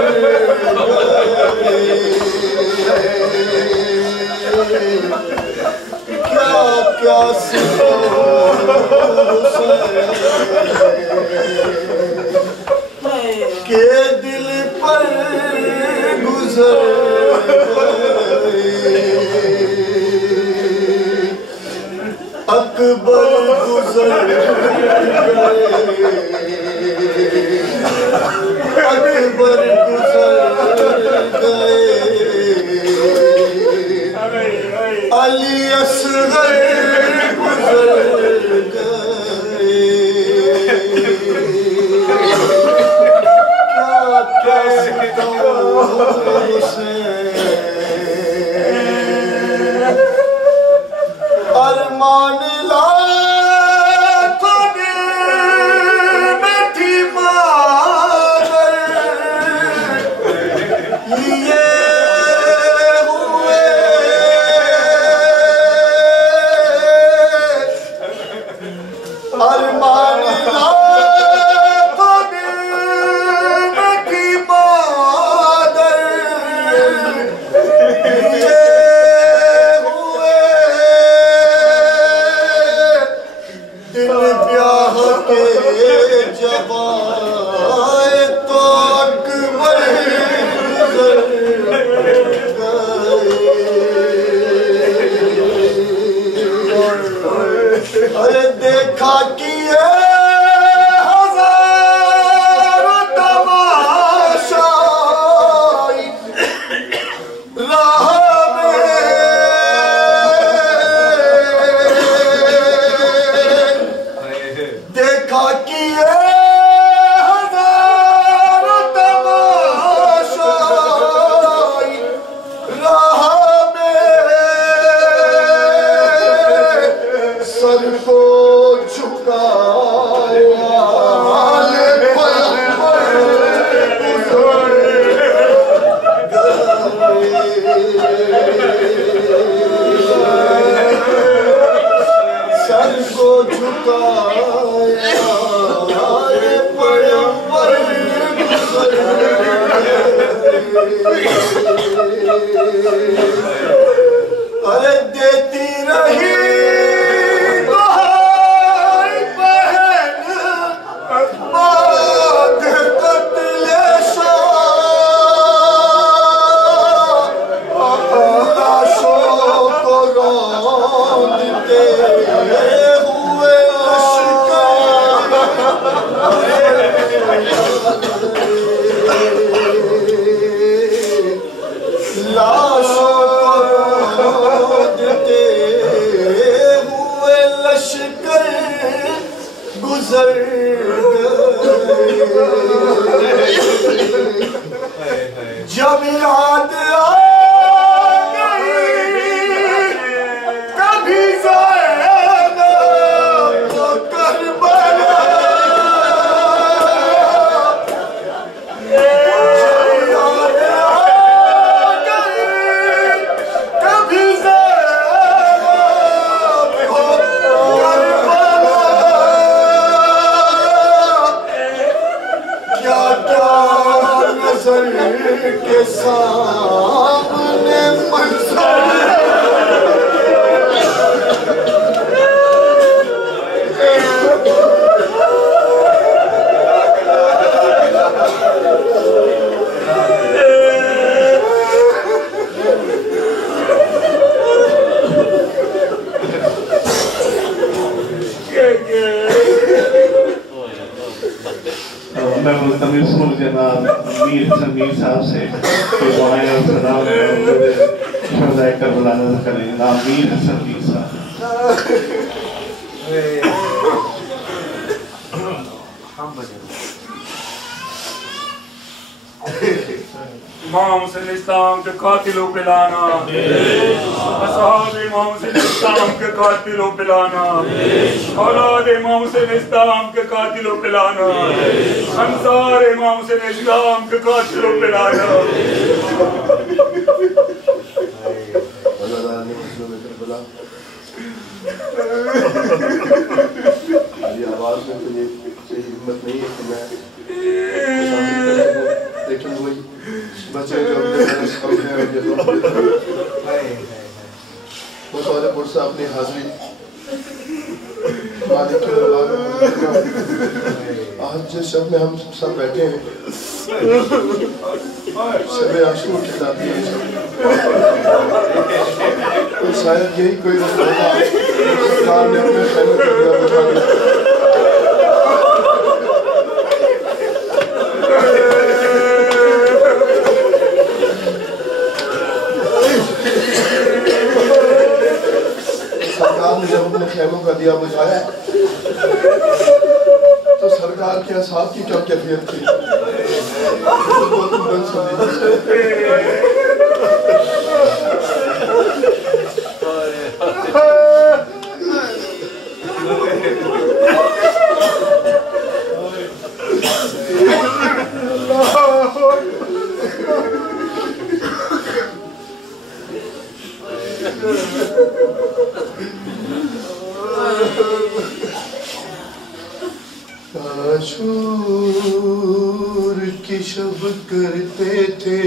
क्या क्या सितों के दिल पर गुजर अकबर गुजर अकबर गुजर गए अली असगर गुजर अरमान ला बैठी मार लिए हुए अरमान ला अरे देखा कि ये हजारों तमाशा राह में, देखा कि ये हजारों तमाशा राह में, सर को झुकाया सर को झुकाया अरे देती रही जब याद आ गई कभी ज़ैनब तो करबला, जब याद आ गई कभी ज़ैनब तो करबला, क्या क्या नजर के सामने मैं मुस्तमिल सुन जनाब मीर समीर साहब से दुआएं और सलाम शहदाए करबला नज़र करें। जनाब मीर समीर साहब। इमाम हुसैन इस्लाम के कातिलों पे लाना, असहाब इमाम हुसैन इस्लाम के कातिलों पे लाना, औलाद इमाम हुसैन इस्लाम के कातिलों पे लाना, अंसार इमाम हुसैन इस्लाम के कातिलों पे लाना। मेरी आवाज में तो ये हिम्मत नहीं है कि मैं, लेकिन वही बच्चे जो वो सारे पुरसा अपनी हाजिरी मालिक के दरबार में आज जिस शब में हम सब बैठे हैं, शब आशूर की रात है, तो शायद यही कोई होगा सरकार ने अपने खैमों को दिया बता दिया। सरकार ने जब अपने खैमों का दिया बुझाया तो सरकार के असहाब की क्या कैफियत थी। आशूर की शब करते थे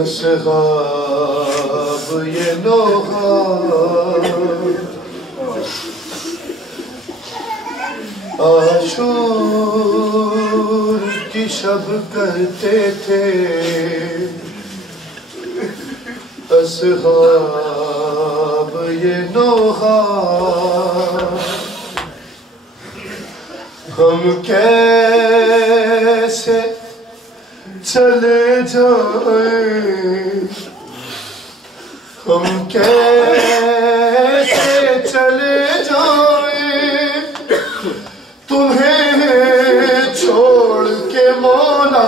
असहाब ये नोहा, आशूर की शब करते थे असहाब ये नोहा हम कैसे चले जाएं, हम कैसे चले जाएं तुम्हें छोड़ के मौला।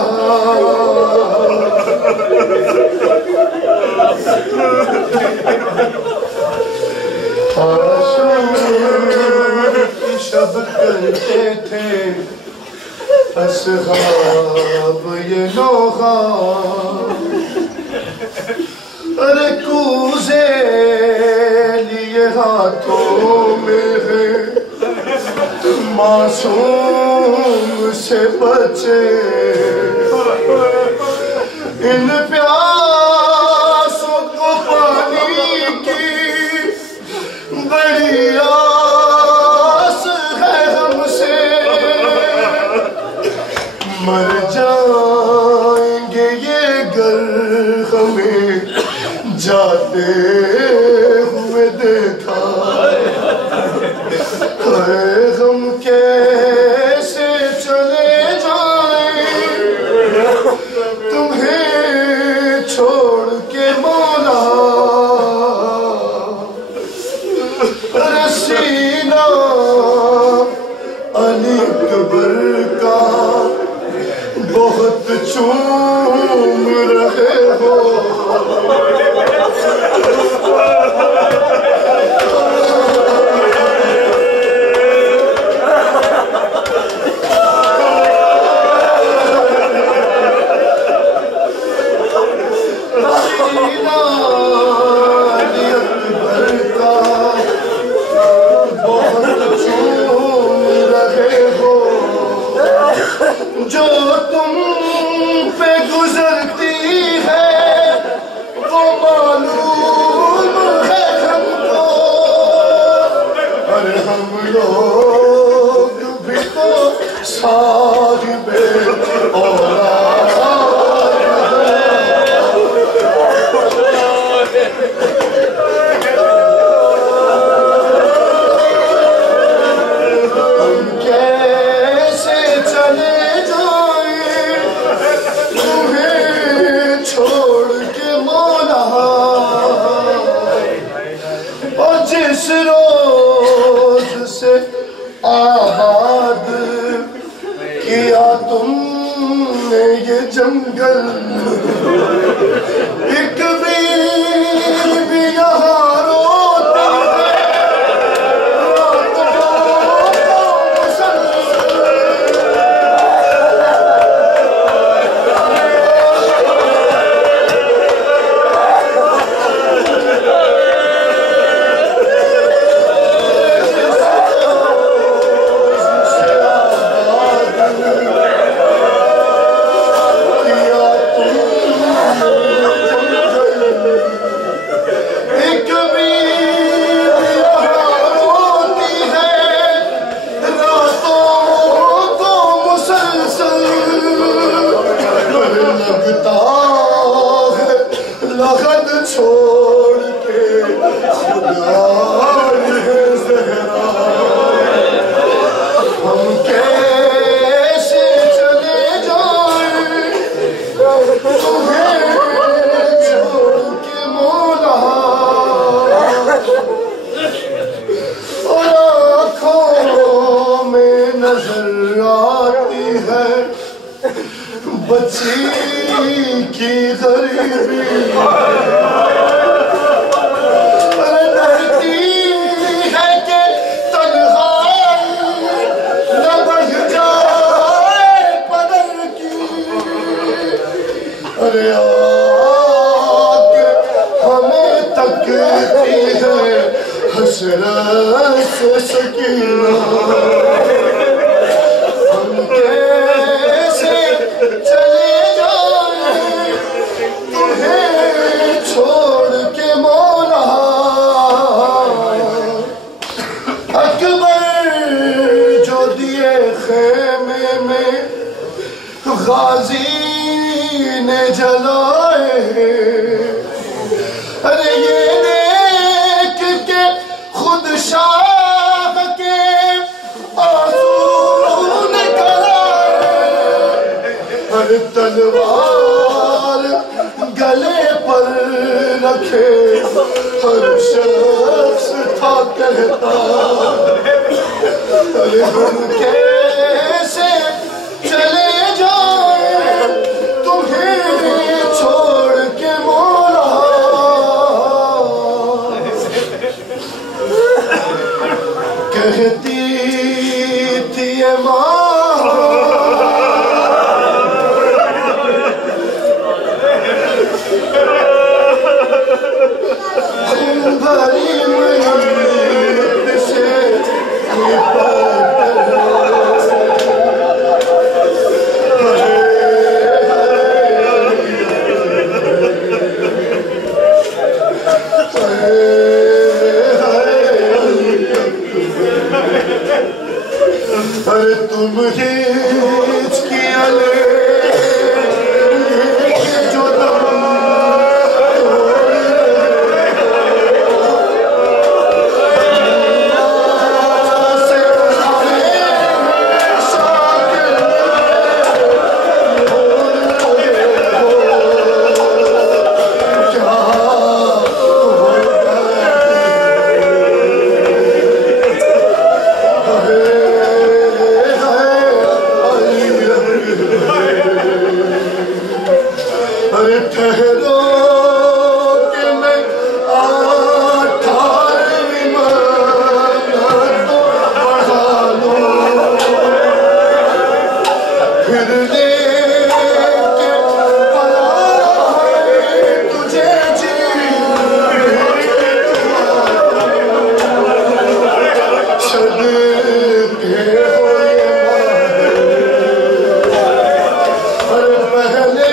शब करते थे असहाब ये नोहा, अरे कूजे लिए हाथों में है मासूम से बचे इन प्यासों को पानी की बड़ी आस है हमसे। मर जाएंगे ये गर हमें जाते हुए देखा, हम कैसे चले जाएं तुम्हें छोड़ के मौला। रसीना अली अकबर का बहुत चूम रहे हो, जो तुम पे गुजरती है वो मालूम है हमको। अरे हम लोग भी तो साहिबे औलाद हम कैसे चले जिस रोज से आबाद किया तुमने ये जंगल, एक भी यहाँ रोता है छोड़ के खुदा ज़हरा। हम कैसे चले जाएं तुम्हें छोड़ के मौला। और आँखों में नजर आती है बच्ची की गरीबी, डरती है कि तन्हाई न बढ़ जाए पदर की। अरे आके हमें तकती है हसरत से सकीना। हम कैसे चले जाएं तुम्हें छोड़ के मौला। अकबर जो दिए खेमे में गाजी ने जलाए, अरे ये देख के रखे हर शख्स था कहता अरे हम कैसे चले जाए तुम्हें छोड़ के मौला कहती थी ये माँ भरी मेहनत से ये अरे तुम हिच किया ले जो अरे ठहरो कि मैं 18वीं मन्नत तो बढ़ा लूं फिर लेके पलाए तुझे जी सदके हो ये अरे पहले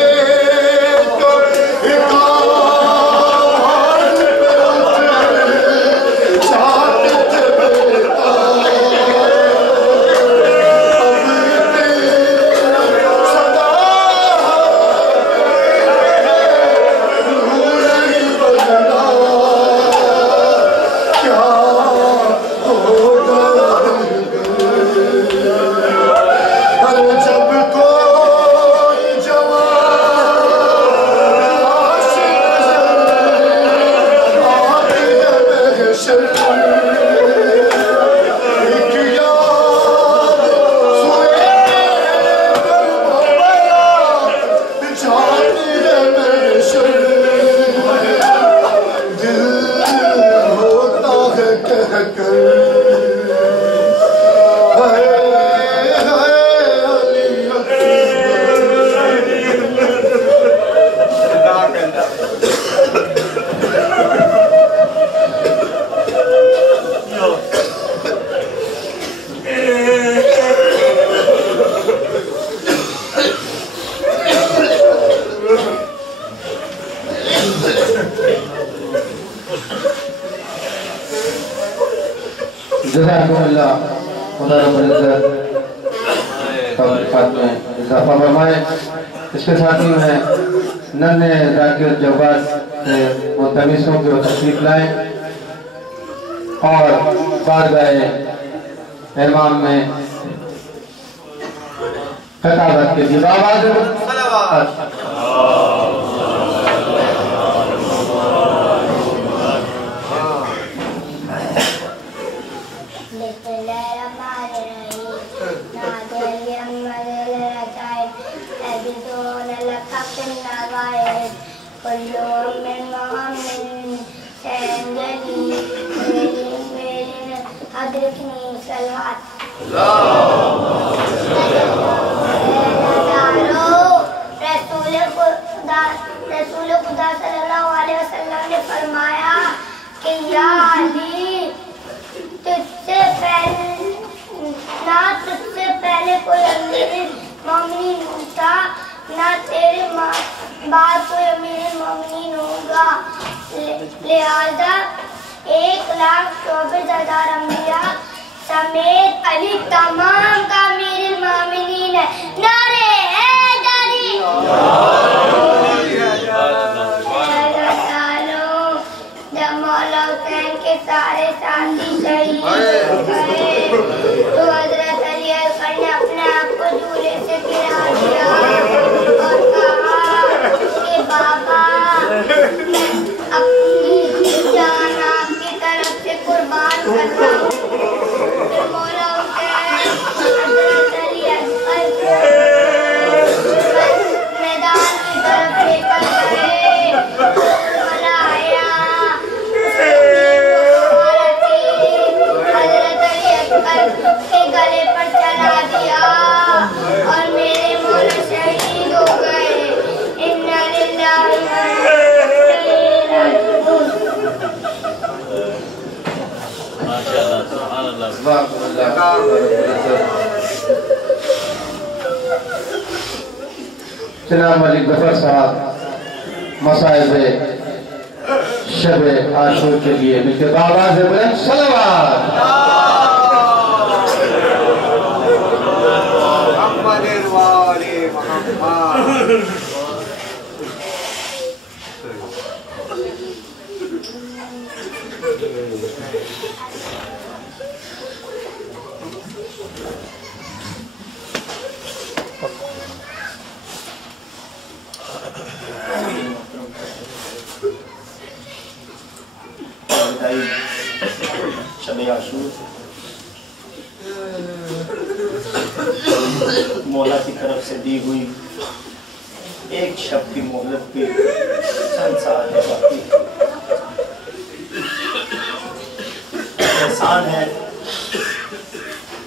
जज़ाकुमुल्लाह खुदा रब्बुल इज्जत में इजाफा फरमाए। इसके साथ ही मैं नन्हे जाकिर जवाद से मुल्तमिसों की तशरीफ लाएं और बारगाह इमाम में खिताबत के जिबाबाद रसूल खुदा सल्लल्लाहु अलैहि वसल्लम ने फरमाया कि या अली तुझसे पहले कोई अमीर मोमिनीन था ना तेरे बाद कोई अमीर मोमिनीन होगा लिहाजा 1,24,000 अंबिया समेत अली तमाम का अमीर मोमिनीन है। नारे हैदरी जब मौला हुसैन के सारे साथी शहीद गए तो हजरत अली असगर ने अपने आप को झूले से गिरा दिया और कहा कि बाबा जनाब मलिक जफर साहब मसाइब शब आशूर के लिए मिलके बाबा से बुलंद सलावत। शब आशूर मौला की तरफ से दी हुई एक शब की मोहलत की चंद साल है बाकी। एहसान है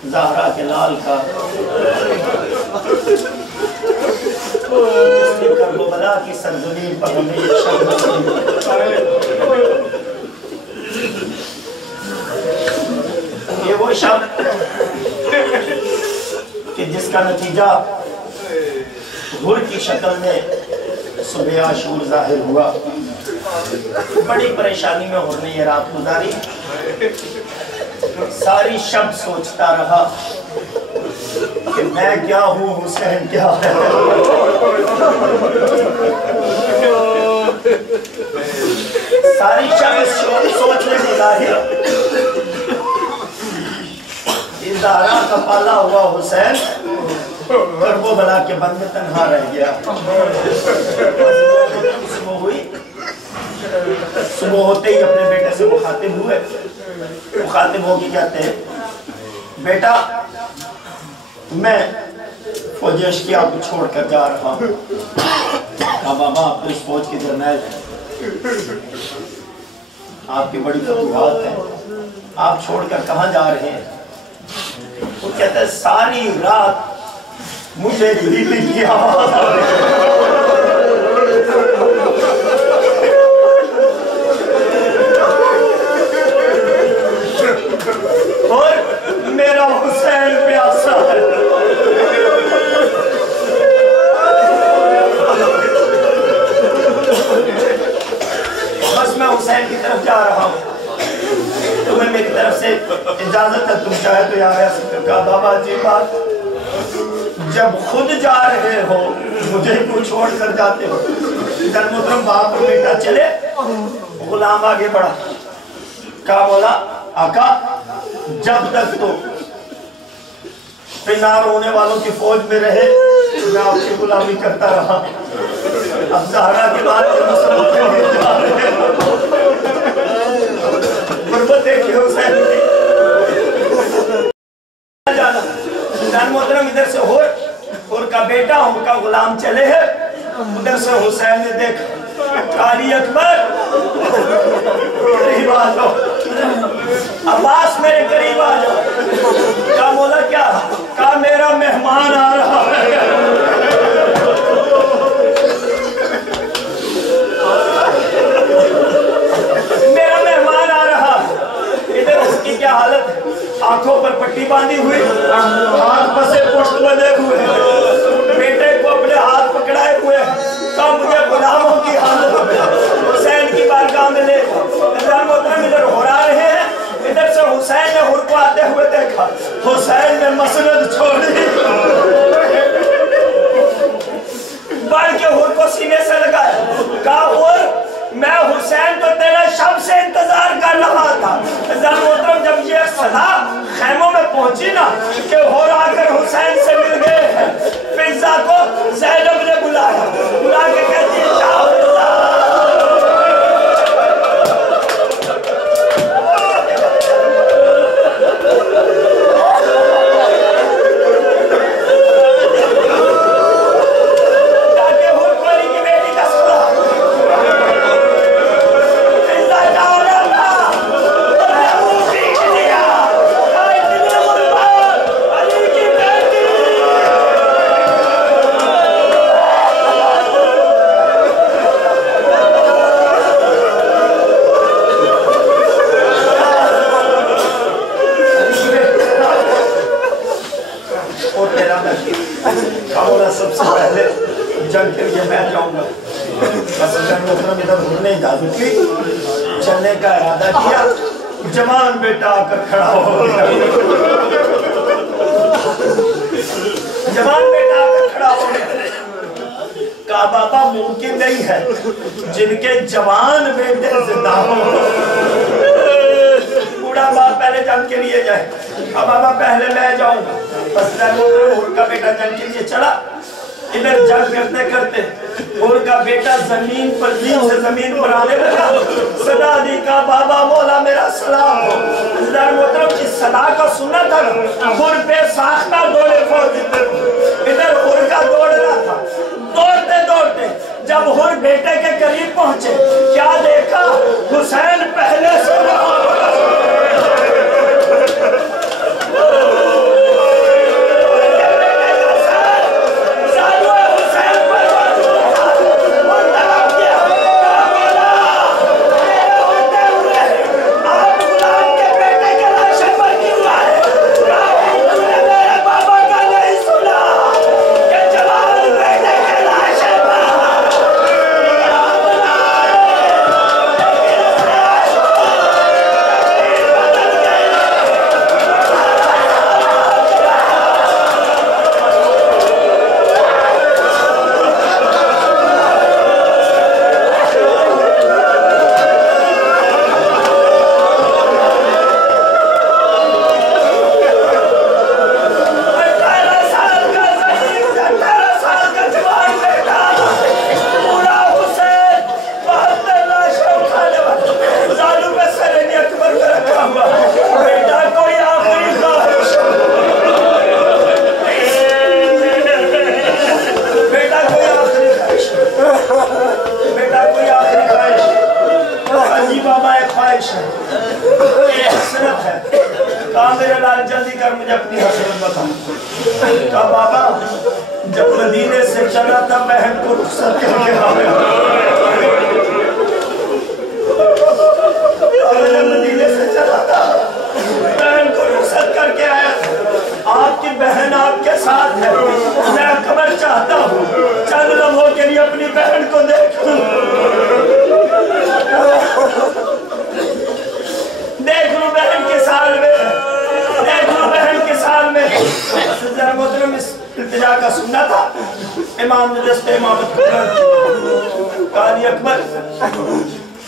ज़हरा के लाल का करबला की सरजमीन पर हमें ये शब ये वो शब्द कि जिसका नतीजा हुर की शक्ल में सुबह आशूर जाहिर हुआ। बड़ी परेशानी में हुर ने ये रात गुजारी। सारी शब्द सोचता रहा कि मैं क्या हूँ, हुसैन क्या है। सारी शब्द सोचने में जाहिर ज़हरा का पाला हुआ हुसैन करबला के बंद में तन्हा रह गया। सुबह हुई, सुबह होते ही अपने बेटे से मुखातिब हुए। मुखातिब होके कहते हैं, बेटा मैं फौज अश्किया को छोड़कर जा रहा हूँ। कहा बाबा आप तो इस फौज के जर्नैल हैं, आपकी बड़ी फतूहात है, आप छोड़कर कहाँ जा रहे हैं? वो कहता है सारी रात मुझे दिल की आवाज आ रही है। और मेरा हुसैन प्यासा है। बस मैं हुसैन की तरफ जा रहा हूँ, तुम्हें मेरी तरफ से इजाजत है, तुम चाहे तो यार ऐसे। कहा बाबा जी बात, जब खुद जा रहे हो मुझे क्यों छोड़ कर जाते हो? मोहतरम बाप और बेटा चले, गुलाम आगे बढ़ा। कहा बोला आका जब तक तो फिनार होने वालों की फौज में रहे मैं आपकी गुलामी करता रहा। अब ज़हरा के बाद मोहतरम इधर से और का बेटा उनका गुलाम चले है। उधर से हुसैन ने देखा, कारी अकबर करीब आ जाओ, अब्बास मेरे करीब आ जाओ। क्या बोला? क्या कहा? मेरा मेहमान आ रहा है। मेरा मेहमान आ रहा। इधर उसकी क्या हालत, आंखों पर पट्टी बांधी हुई, हाथ पसे पुष्ट बंधे हुए, बेटे को अपने हाथ पकड़ाए हुए। तो मुझे गुलामों की हालत हुसैन की बारगाह में ले इधर हो रहे हैं। इधर से हुसैन ने हुर को आते हुए देखा। हुसैन ने मसनद छोड़ी, बढ़ के हुर को सीने से लगाया। कहा हुर मैं हुसैन तो तेरे शब से इंतजार कर रहा था। मोहतरम जब ये सदा खैमों में पहुंची ना कि होर आकर हुसैन से मिल गए हैं, फिजा को ज़ैनब ने बुलाया, बुला के कहती है इजाजत ली, चलने का इरादा किया। जवान बेटा आकर खड़ा हो गया। जवान बेटा आकर खड़ा हो गया। कहा बाबा मुमकिन नहीं है जिनके जवान बेटे जिंदा हो। बूढ़ा बाप पहले जंग के लिए जाए। अब बाबा पहले मैं जाऊंगा। बस उनका बेटा जंग के लिए चला। इधर जंग करते करते उनका बेटा जमीन पर दीन से जमीन पर आने लगा। सदा दी का बाबा मौला मेरा सलाम हो। मोहतरम की सदा का सुनना था। हुर पे साख्ता दौड़े फौज इधर हुर का दौड़ रहा था। दौड़ते दौड़ते जब हुर बेटे के करीब पहुंचे, क्या देखा? हुसैन पहले से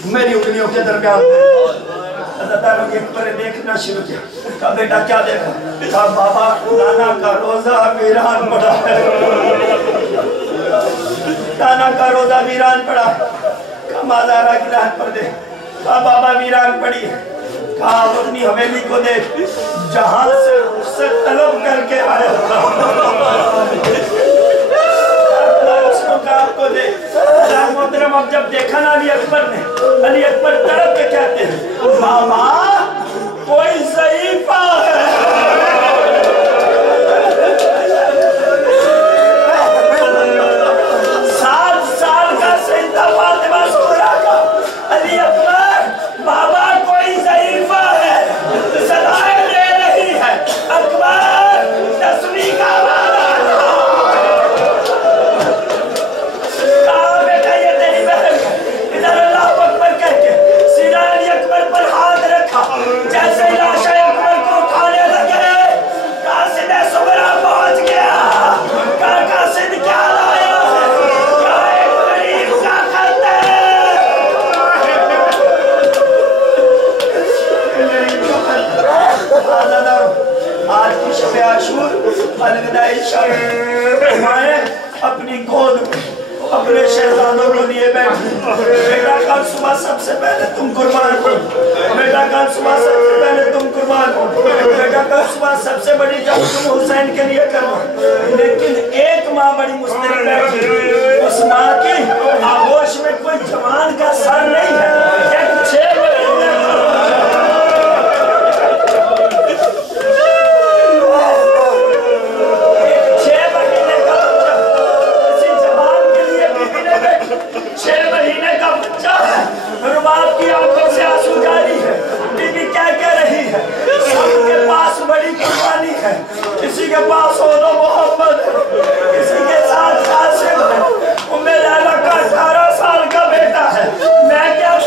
मेरी उंगलियों के दरमियान देखना शुरू किया। कहा बेटा क्या देखा? कहा बाबा नाना का रोजा वीरान पड़ा है। नाना का रोजा वीरान पड़ा। कहा माजारा की रात पर दे। कहा बाबा वीरान पड़ी है। कहा अपनी हवेली को देख, जहां से उससे तलब करके आया आपको दे। मोहतरम अब जब देखा ना अली अकबर ने, अली अकबर तड़प के कहते हैं बाबा कोई ज़ईफ़ा है। 7 साल का सईदा फातिमा ज़हरा का अली अकबर बाबा कोई ज़ईफ़ा है, सदाएं दे रही है। अकबर 10वीं का जैसे लाशा अकबर को उठाने लगे, कासिद सुगरा पहुंच गया। कासिद क्या लाया है? क्या एक गरीब का खत है? आज की शब आशूर अलविदाई शब अपनी गोद में अपने शहजादों को लिए बैठे। बेटा कल सुबह सबसे पहले तुम कुर्बान हो। बेटा कल सुबह सबसे पहले तुम कुर्बान हो। बेटा कल सुबह सबसे बड़ी जंग तुम हुसैन के लिए करना। लेकिन एक माँ बड़ी मुस्तैद बैठी। उस माँ की आगोश में कोई जवान का सर नहीं है। 6 महीने का बच्चा है। रुबाब की आंखों से आंसू जारी है। बीबी क्या कह रही है? सबके पास बड़ी कुर्बानी है। किसी के पास ओदो मोहम्मद है, किसी के साथ कासिम है। उम्मे लैला का 18 साल का बेटा है। मैं क्या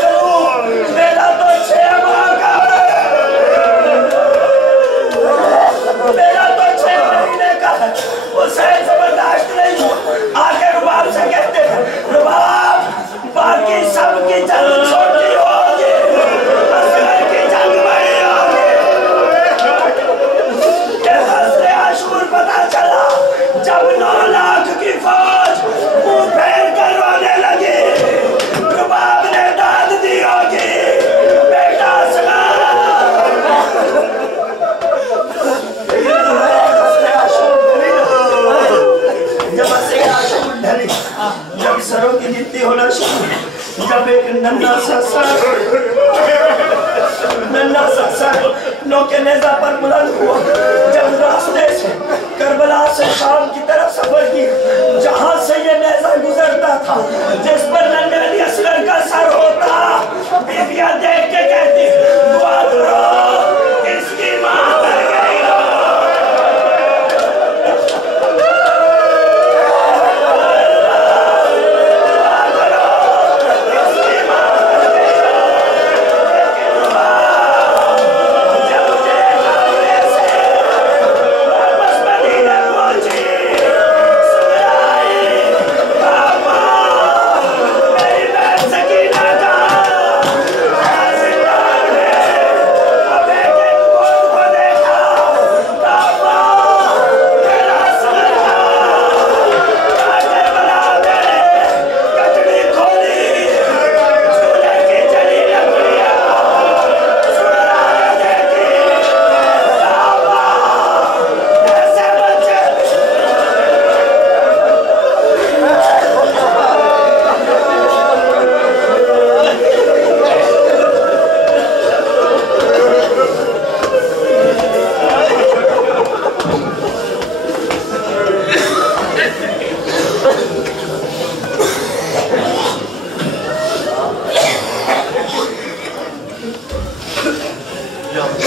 नन्ना ससर नौके नेज़ा पर बुलंद हुआ जब रास्ते से करबला से शाम की तरफ सफर की, जहां से ये नेज़ा गुजरता था जिस पर नन्हे अली असगर का सर होता, बीबियां देख के कहती दुआ करो इसकी मां मर गई।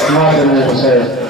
माँ